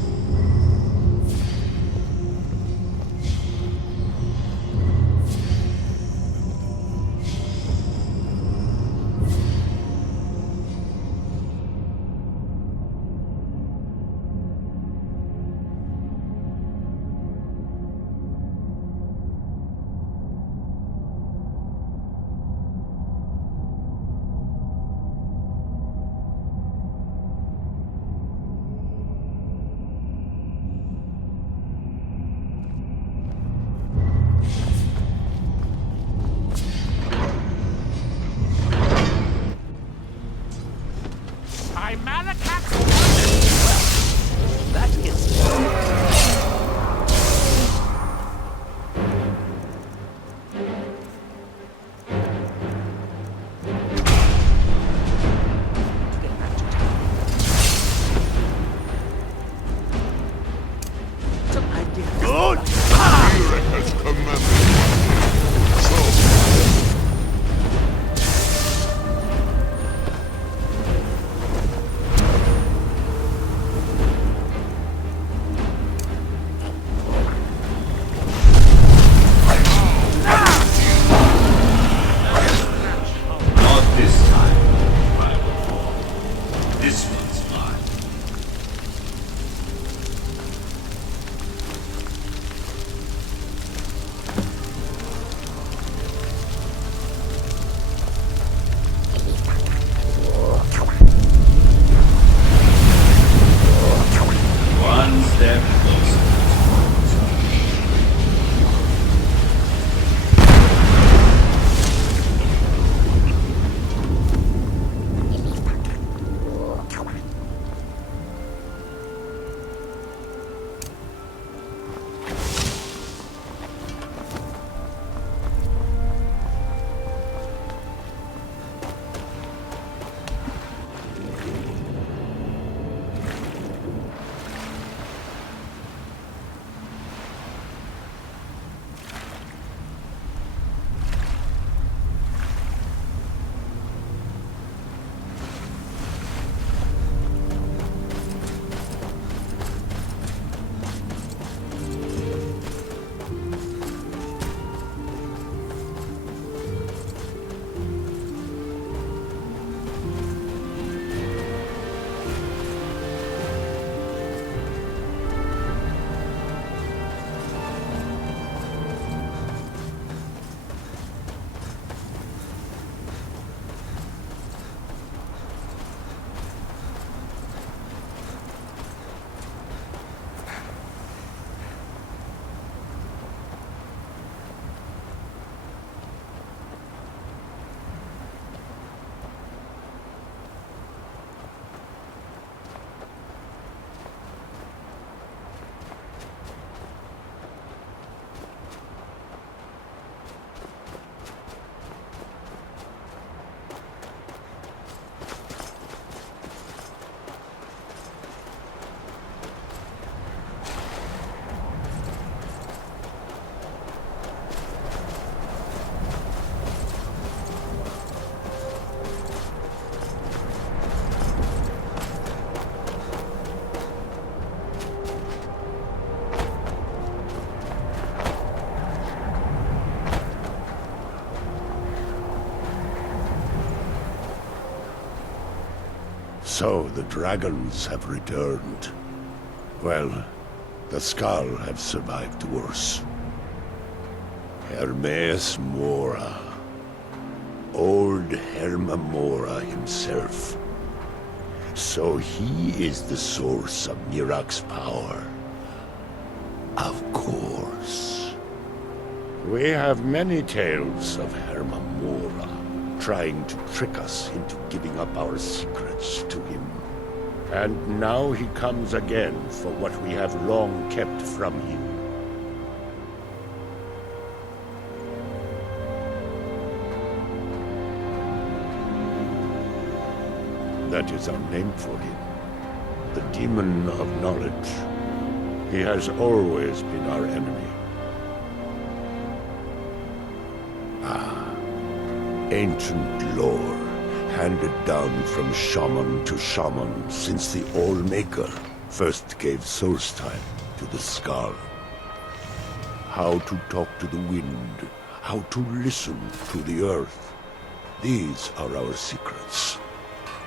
So the dragons have returned. Well, the Skull have survived worse. Hermes Mora. Old Herma Mora himself. So he is the source of Mirak's power. Of course. We have many tales of Herma Mora trying to trick us into giving up our secrets to him. And now he comes again for what we have long kept from him. That is our name for him. The Demon of Knowledge. He has always been our enemy. Ah, ancient lore, handed down from shaman to shaman since the All-Maker first gave Solstheim to the Skull. How to talk to the wind, how to listen to the earth. These are our secrets.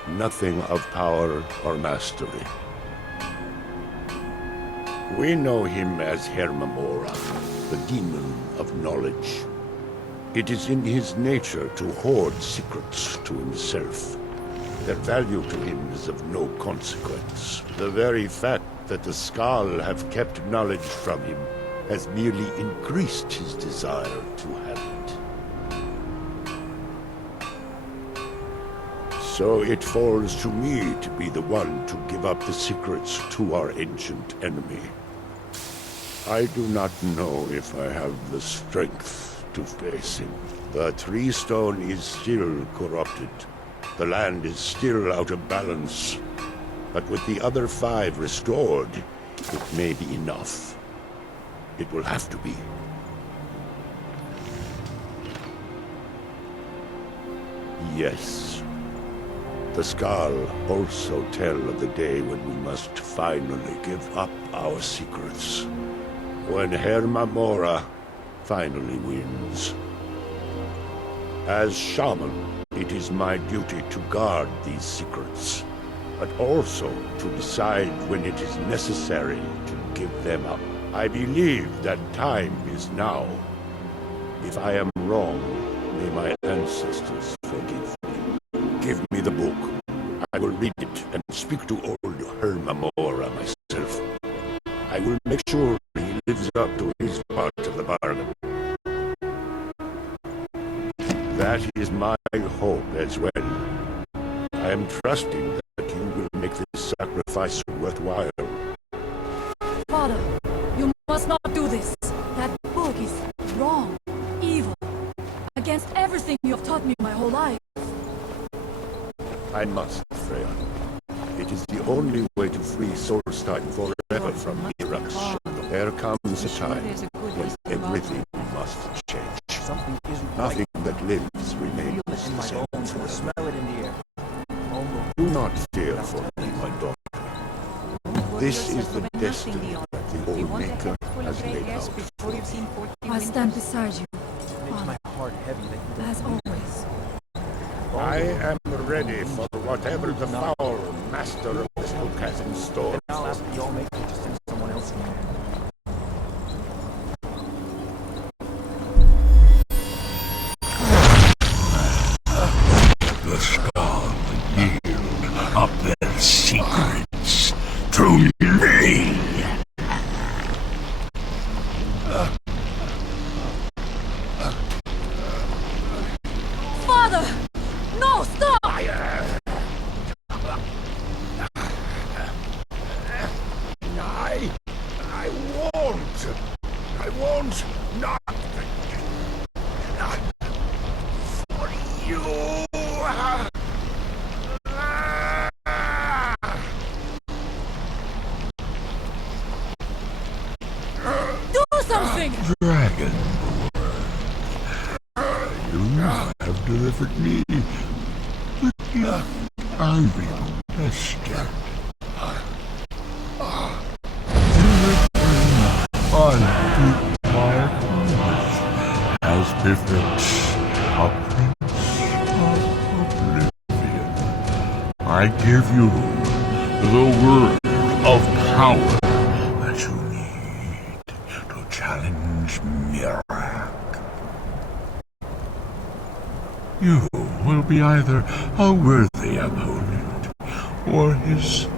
Nothing of power or mastery. We know him as Herma Mora, the Demon of Knowledge. It is in his nature to hoard secrets to himself. Their value to him is of no consequence. The very fact that the Skull have kept knowledge from him has merely increased his desire to have it. So it falls to me to be the one to give up the secrets to our ancient enemy. I do not know if I have the strength to face him. The Tree Stone is still corrupted. The land is still out of balance. But with the other 5 restored, it may be enough. It will have to be. Yes. The Skull also tell of the day when we must finally give up our secrets. When Herma Mora finally wins. As shaman, it is my duty to guard these secrets, but also to decide when it is necessary to give them up. I believe that time is now. If I am wrong, may my ancestors forgive me. Give me the book. I will read it and speak to old Herma Mora myself. I will make sure he lives up to his part of the bargain. That is my hope as well. I am trusting that you will make this sacrifice worthwhile. Father, you must not do this. That book is wrong, evil, against everything you have taught me my whole life. I must, Freya. It is the only way to free Solstheim forever from Mirak's shadow. There comes a time when everything must change. Nothing that lives remains the same forever. Do not fear for me, my daughter. This is the destiny that the Old Maker has laid out for me. I stand beside you, Father, as always. I am ready for whatever the foul master of this book has in store. I'll ask the All-Maker to send someone else in there. The Skull yield up their secrets to me. Father! No, stop! I won't not for you. Do something! Dragon, you have delivered me the gift I requested. I keep my promise as befits a prince of oblivion. I I give you the word of power that you need to challenge Mirak. You will be either a worthy opponent or his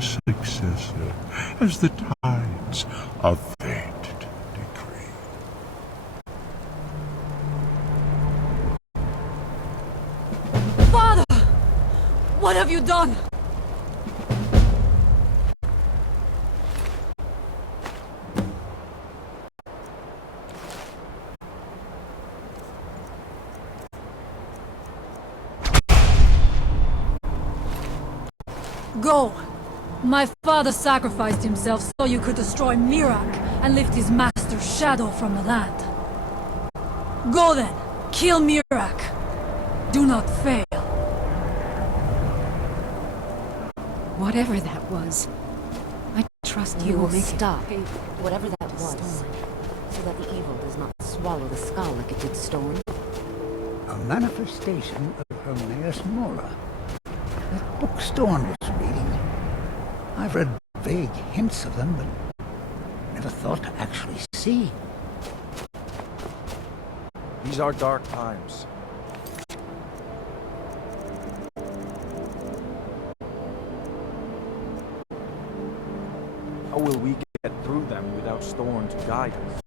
successor, as the tides of fate decree. Father! What have you done? Go! My father sacrificed himself so you could destroy Mirak and lift his master's shadow from the land. Go then! Kill Mirak! Do not fail. Whatever that was, I trust you will stop whatever that was, so that the evil does not swallow the skull like it did Storm. A manifestation of Hermaeus Mora. That book Storm was reading. I've read vague hints of them, but never thought to actually see. These are dark times. How will we get through them without Storm to guide us?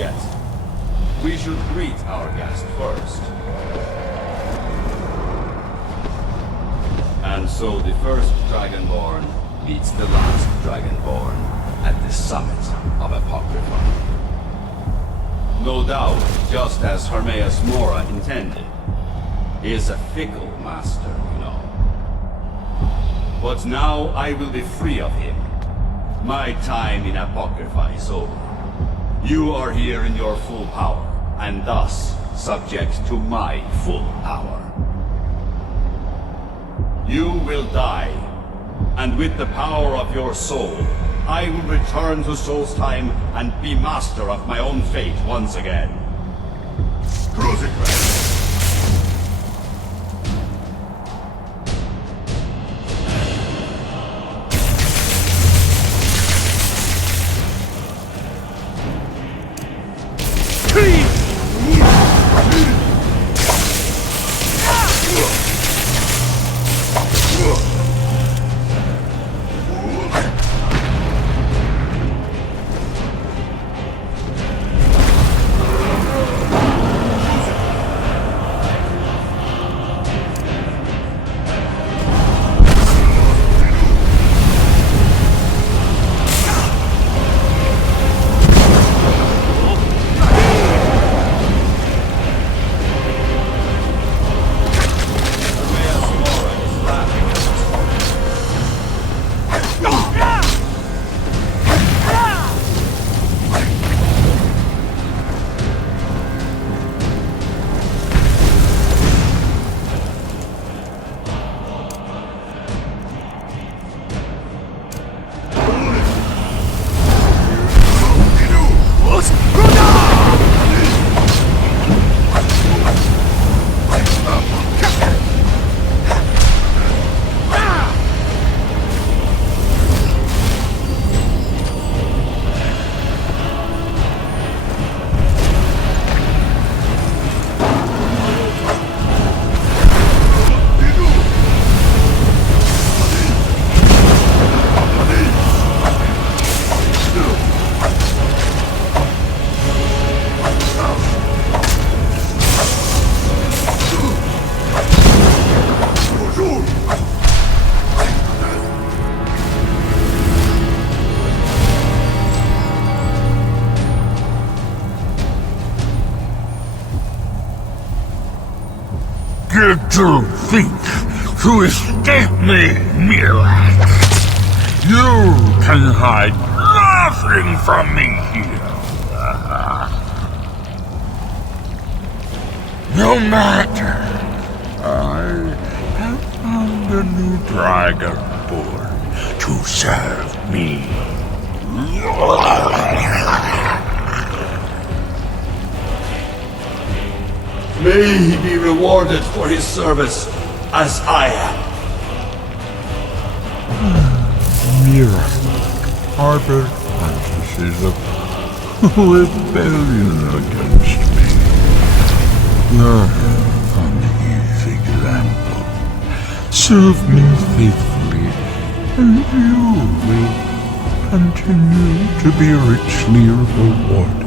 yet. We should greet our guest first. And so the first Dragonborn meets the last Dragonborn at the summit of Apocrypha. No doubt, just as Hermaeus Mora intended. He is a fickle master, you know. But now I will be free of him. My time in Apocrypha is over. You are here in your full power, and thus subject to my full power. You will die, and with the power of your soul, I will return to Solstheim and be master of my own fate once again. Crucifix! Did you think to escape me, Mirak? You can hide nothing from me here. No matter. I have found a new Dragonborn to serve me. May he be rewarded for his service, as I am. Mirak harbored fantasies of rebellion against me. You're an easy example. Serve me faithfully, and you will continue to be richly rewarded.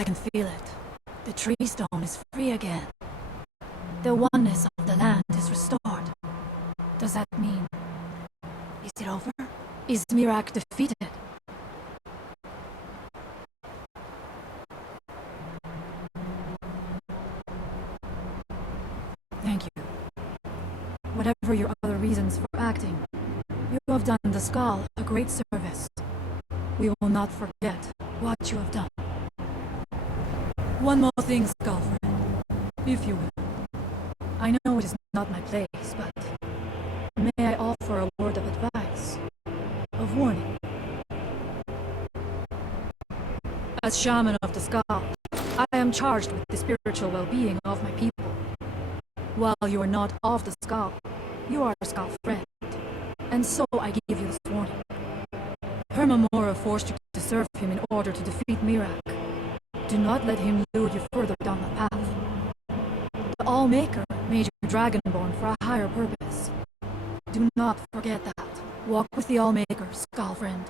I can feel it. The tree stone is free again. The oneness of the land is restored. Does that mean... is it over? Is Miraak defeated? Thank you. Whatever your other reasons for acting, you have done the Skull a great service. We will not forget what you have done. One more thing, Skull friend, if you will. I know it is not my place, but may I offer a word of advice, of warning? As Shaman of the Skull, I am charged with the spiritual well-being of my people. While you are not of the Skull, you are a Skull friend, and so I give you this warning. Hermamora forced you to serve him in order to defeat Miraak. Do not let him lure you further down the path. The All-Maker made you Dragonborn for a higher purpose. Do not forget that. Walk with the All-Maker, Skull friend.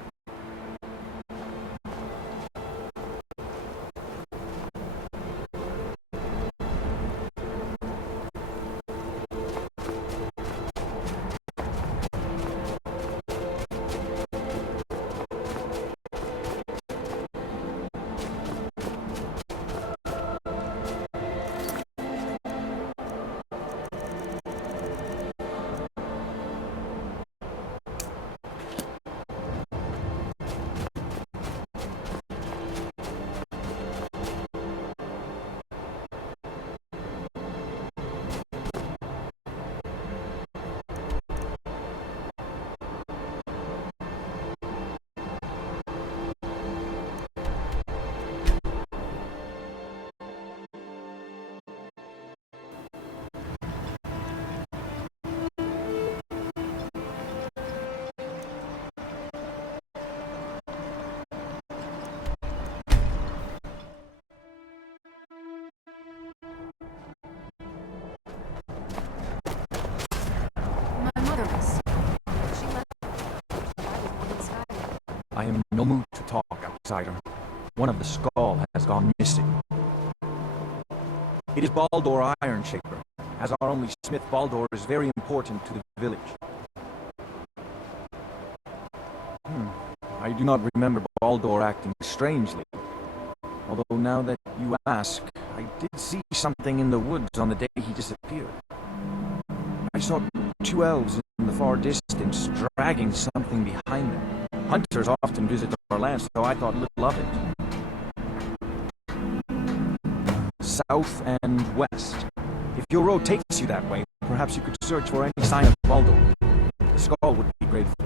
I am in no mood to talk, outsider. One of the Skull has gone missing. It is Baldur Ironshaper. As our only smith, Baldur is very important to the village. I do not remember Baldur acting strangely. Although now that you ask, I did see something in the woods on the day he disappeared. I saw two elves in the far distance dragging something behind them. Hunters often visit our land, so I thought little of it. South and west. If your road takes you that way, perhaps you could search for any sign of Baldur. The Skull would be grateful.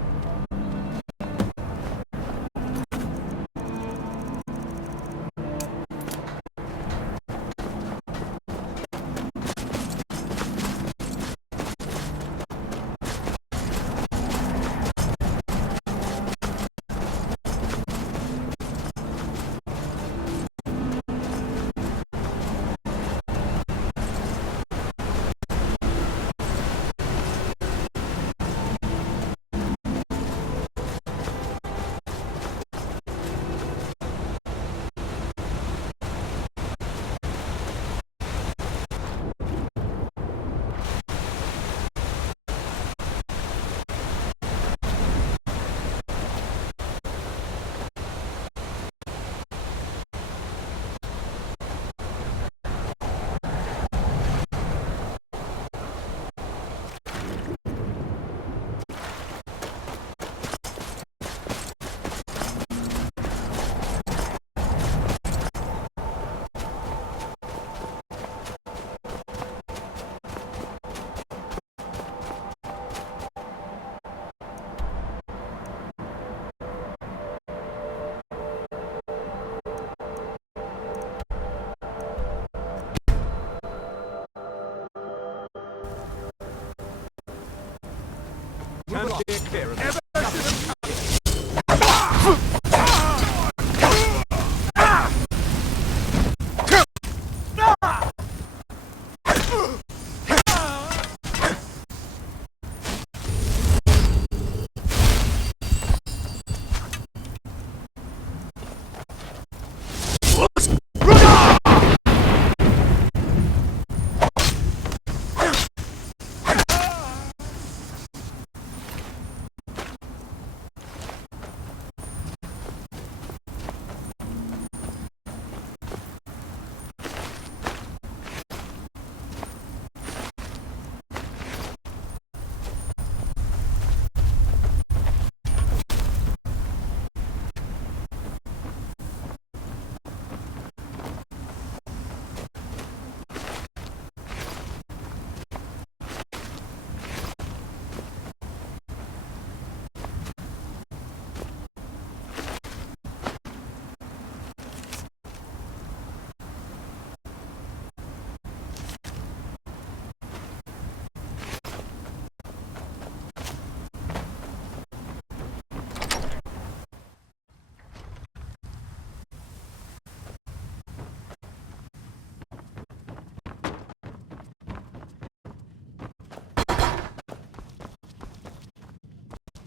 Run!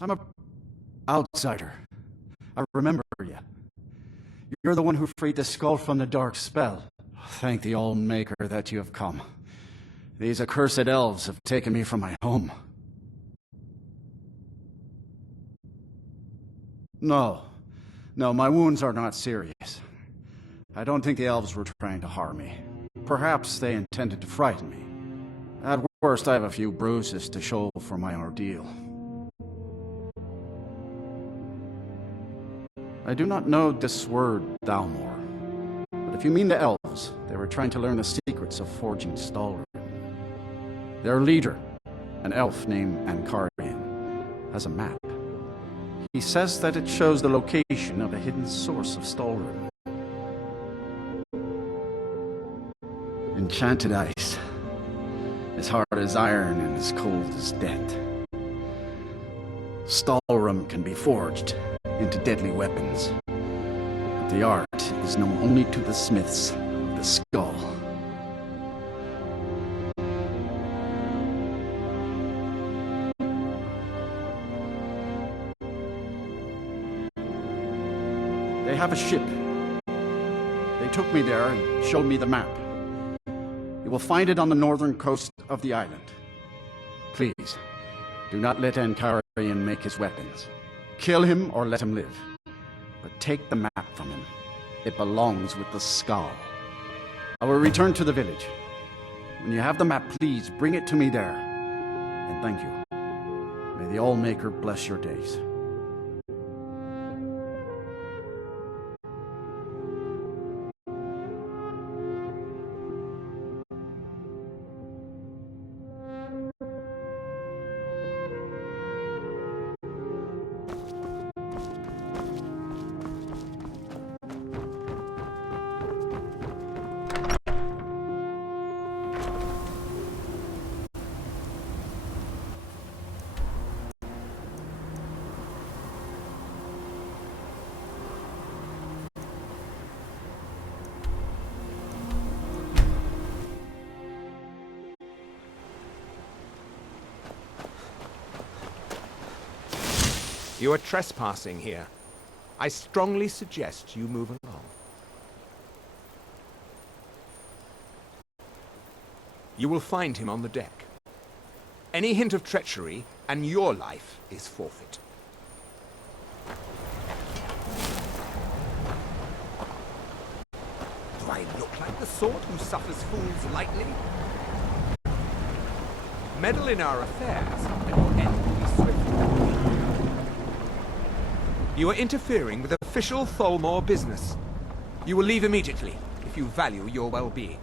I'm a outsider. I remember you. You're the one who freed the skull from the dark spell. Thank the All-Maker that you have come. These accursed elves have taken me from my home. No, my wounds are not serious. I don't think the elves were trying to harm me. Perhaps they intended to frighten me. At worst, I have a few bruises to show for my ordeal. I do not know this word, Thalmor. But if you mean the elves, they were trying to learn the secrets of forging Stalwart. Their leader, an elf named Ankarian, has a map. He says that it shows the location of a hidden source of Stalwart. Enchanted ice, as hard as iron and as cold as death. Stalwart can be forged into deadly weapons, but the art is known only to the smiths of the skull. They have a ship. They took me there and showed me the map. You will find it on the northern coast of the island. Please, do not let Ankarian make his weapons. Kill him or let him live. But take the map from him. It belongs with the skull. I will return to the village. When you have the map, please bring it to me there. And thank you. May the All-Maker bless your days. You are trespassing here. I strongly suggest you move along. You will find him on the deck. Any hint of treachery, and your life is forfeit. Do I look like the sort who suffers fools lightly? Meddle in our affairs, and your end will be swift. You are interfering with official Thalmor business. You will leave immediately, if you value your well-being.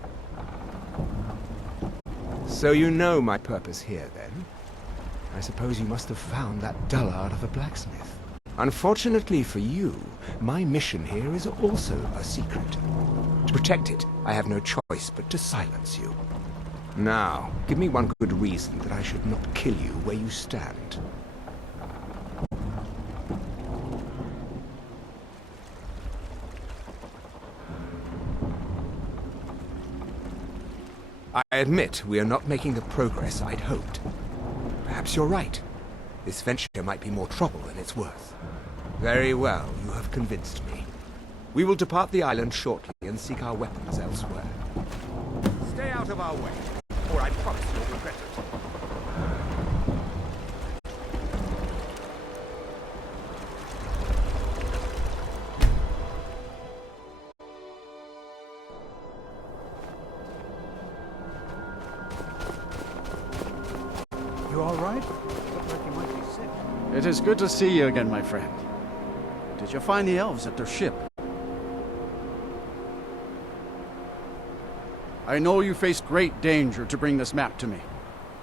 So you know my purpose here, then? I suppose you must have found that dullard of a blacksmith. Unfortunately for you, my mission here is also a secret. To protect it, I have no choice but to silence you. Now, give me one good reason that I should not kill you where you stand. I admit we are not making the progress I'd hoped. Perhaps you're right. This venture might be more trouble than it's worth. Very well, you have convinced me. We will depart the island shortly and seek our weapons elsewhere. Stay out of our way, or I promise you'll regret it. You all right? Look like you might be sick. It is good to see you again, my friend. Did you find the elves at their ship? I know you faced great danger to bring this map to me.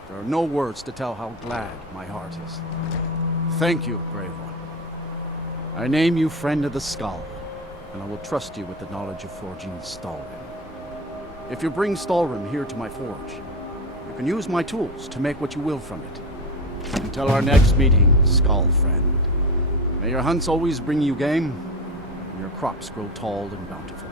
There are no words to tell how glad my heart is. Thank you, brave one. I name you Friend of the Skull, and I will trust you with the knowledge of forging Stalrim. If you bring Stalrim here to my forge, you can use my tools to make what you will from it. Until our next meeting, Skull Friend. May your hunts always bring you game, and your crops grow tall and bountiful.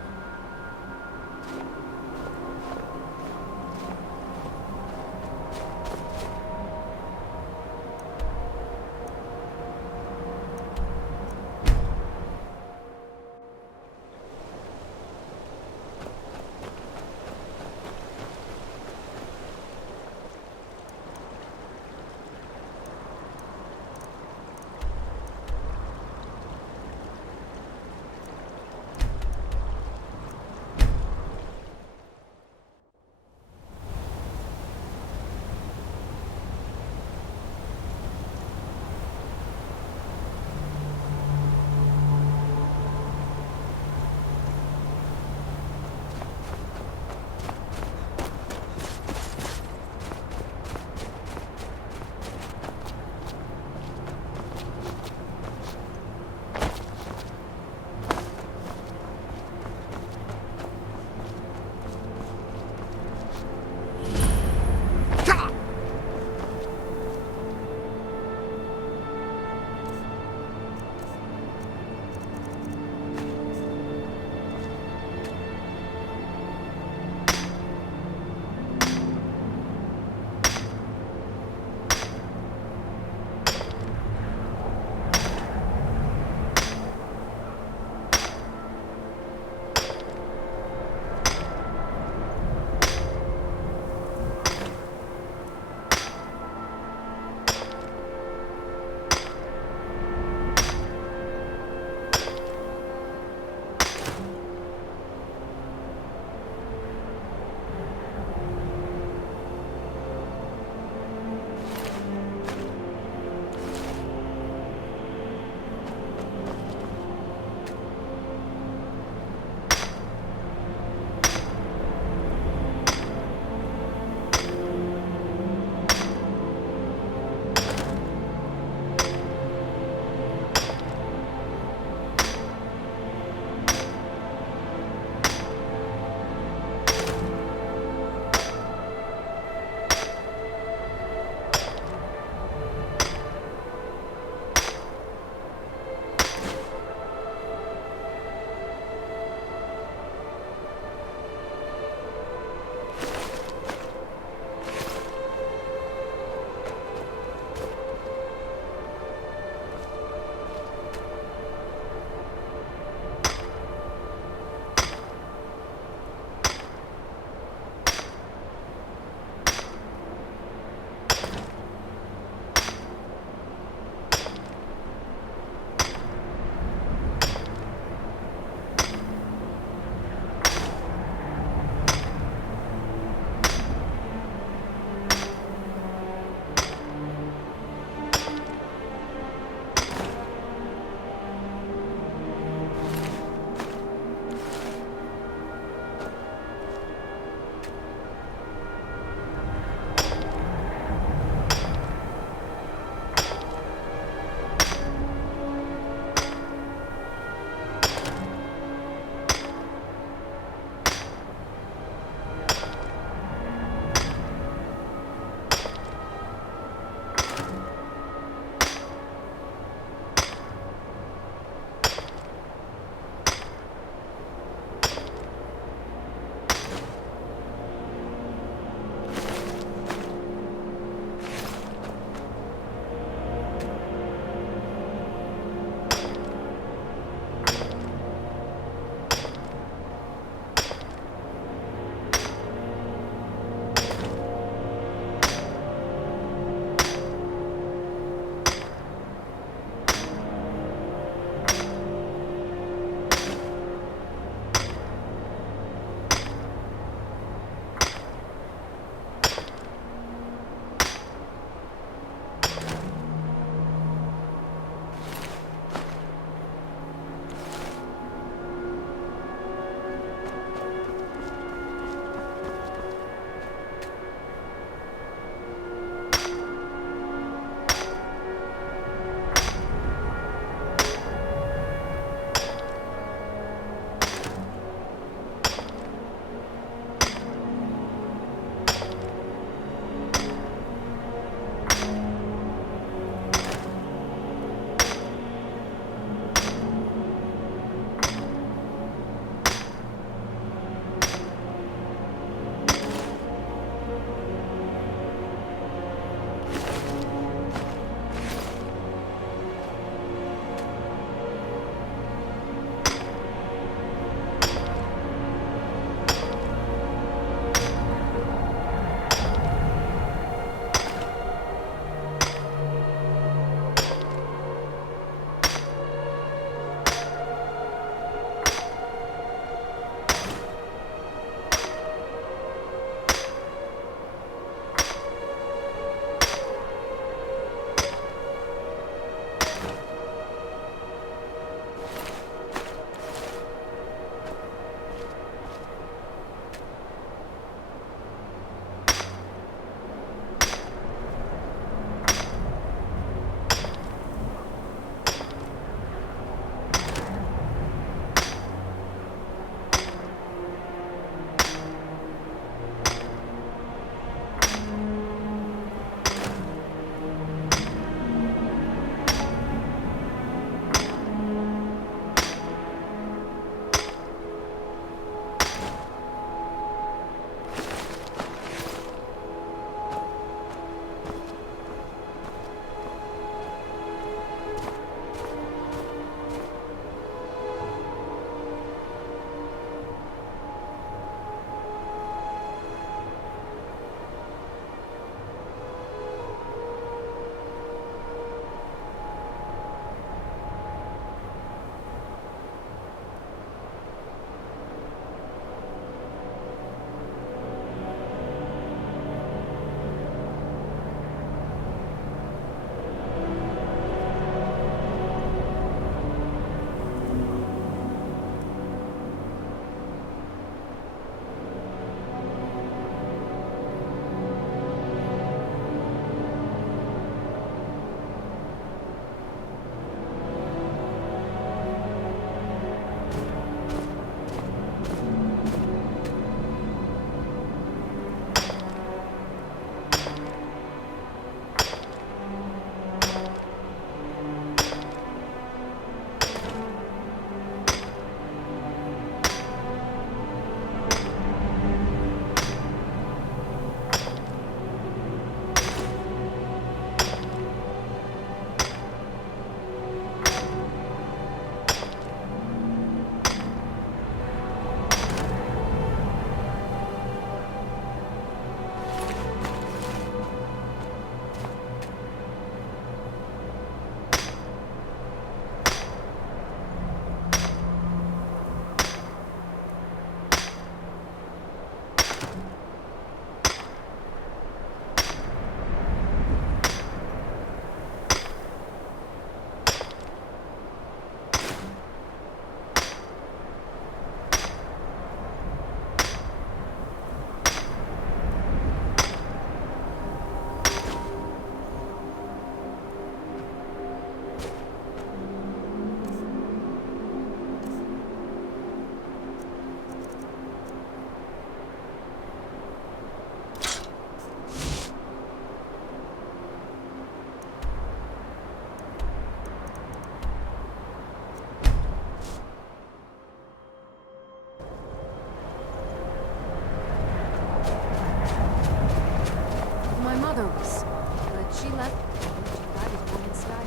my mother was. But she left. She died as born in Sky.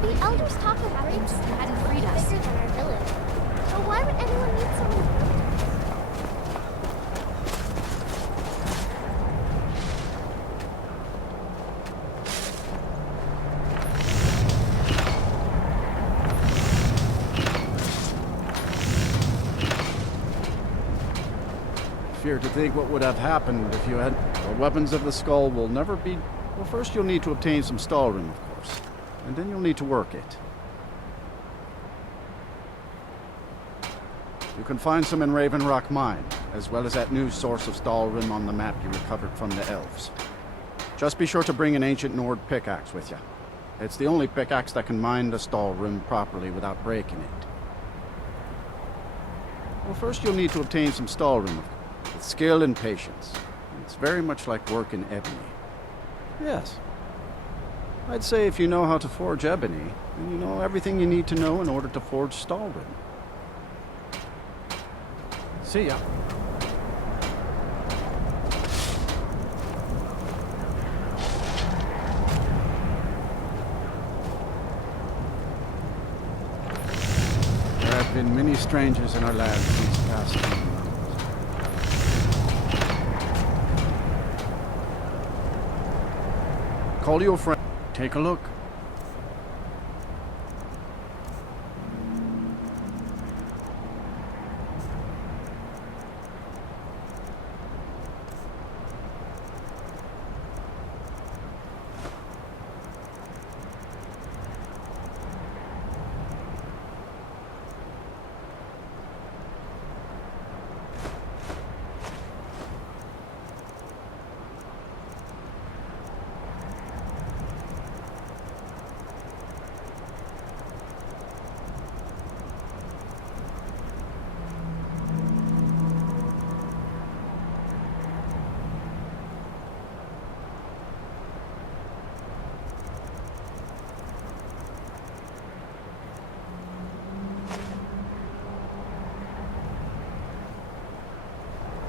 The elders talk of great hadn't freed us. bigger than our village. So why would anyone need someone? Fear to think what would have happened if you had... The weapons of the skull will never be... Well, first you'll need to obtain some Stahlrim, of course. And then you'll need to work it. You can find some in Raven Rock Mine, as well as that new source of Stahlrim on the map you recovered from the elves. Just be sure to bring an ancient Nord pickaxe with you. It's the only pickaxe that can mine the Stahlrim properly without breaking it. Well, first you'll need to obtain some Stahlrim, with skill and patience. It's very much like work in ebony. Yes. I'd say if you know how to forge ebony, then you know everything you need to know in order to forge Stahlrim. See ya. There have been many strangers in our land these past few months. Call your friend. Take a look.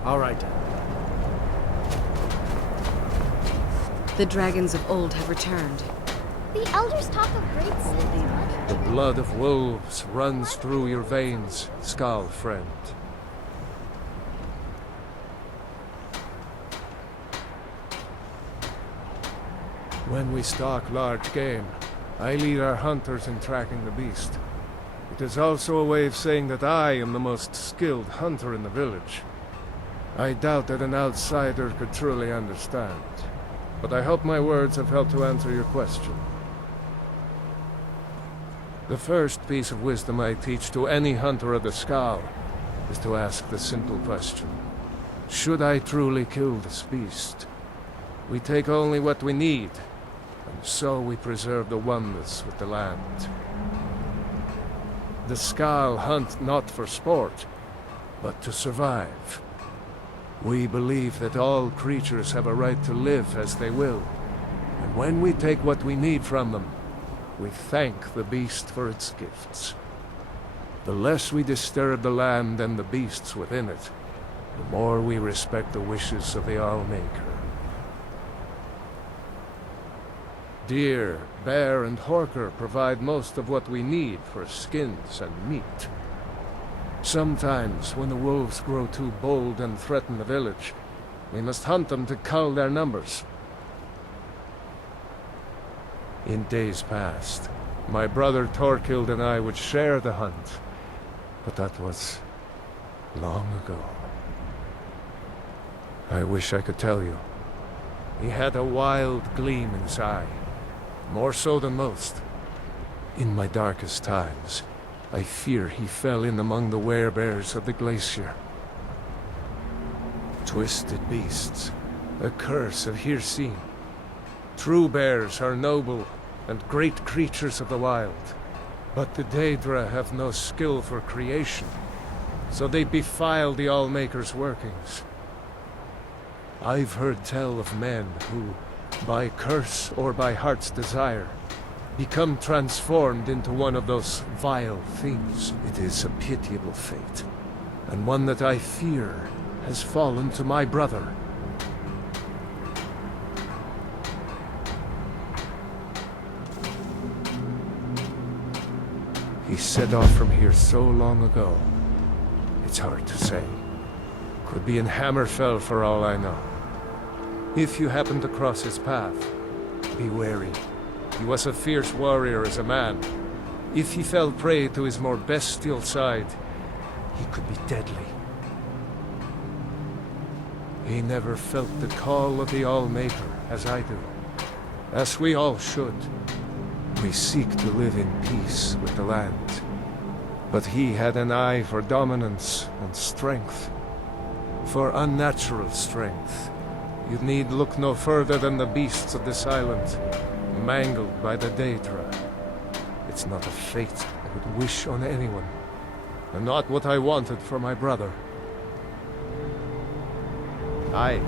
All right. The dragons of old have returned. The elders talk of great sins. The blood of wolves runs through your veins, Skull friend. When we stalk large game, I lead our hunters in tracking the beast. It is also a way of saying that I am the most skilled hunter in the village. I doubt that an outsider could truly understand, but I hope my words have helped to answer your question. The first piece of wisdom I teach to any hunter of the Skull is to ask the simple question: should I truly kill this beast? We take only what we need, and so we preserve the oneness with the land. The Skull hunt not for sport, but to survive. We believe that all creatures have a right to live as they will, and when we take what we need from them, we thank the beast for its gifts. The less we disturb the land and the beasts within it, the more we respect the wishes of the Allmaker. Deer, bear, and horker provide most of what we need for skins and meat. Sometimes, when the wolves grow too bold and threaten the village, we must hunt them to cull their numbers. In days past, my brother Torkild and I would share the hunt, but that was long ago. I wish I could tell you. He had a wild gleam in his eye, more so than most. In my darkest times, I fear he fell in among the werebears of the glacier. Twisted beasts, a curse of Hircine. True bears are noble and great creatures of the wild, but the Daedra have no skill for creation, so they defile the Allmaker's workings. I've heard tell of men who, by curse or by heart's desire, become transformed into one of those vile things. It is a pitiable fate, and one that I fear has fallen to my brother. set off from here so long ago? It's hard to say. Could be in Hammerfell for all I know. If you happen to cross his path, be wary. He was a fierce warrior as a man. If he fell prey to his more bestial side, he could be deadly. He never felt the call of the All-Maker, as I do. As we all should. We seek to live in peace with the land. But he had an eye for dominance and strength. For unnatural strength. You need look no further than the beasts of this island, mangled by the Daedra. It's not a fate I would wish on anyone, and not what I wanted for my brother. I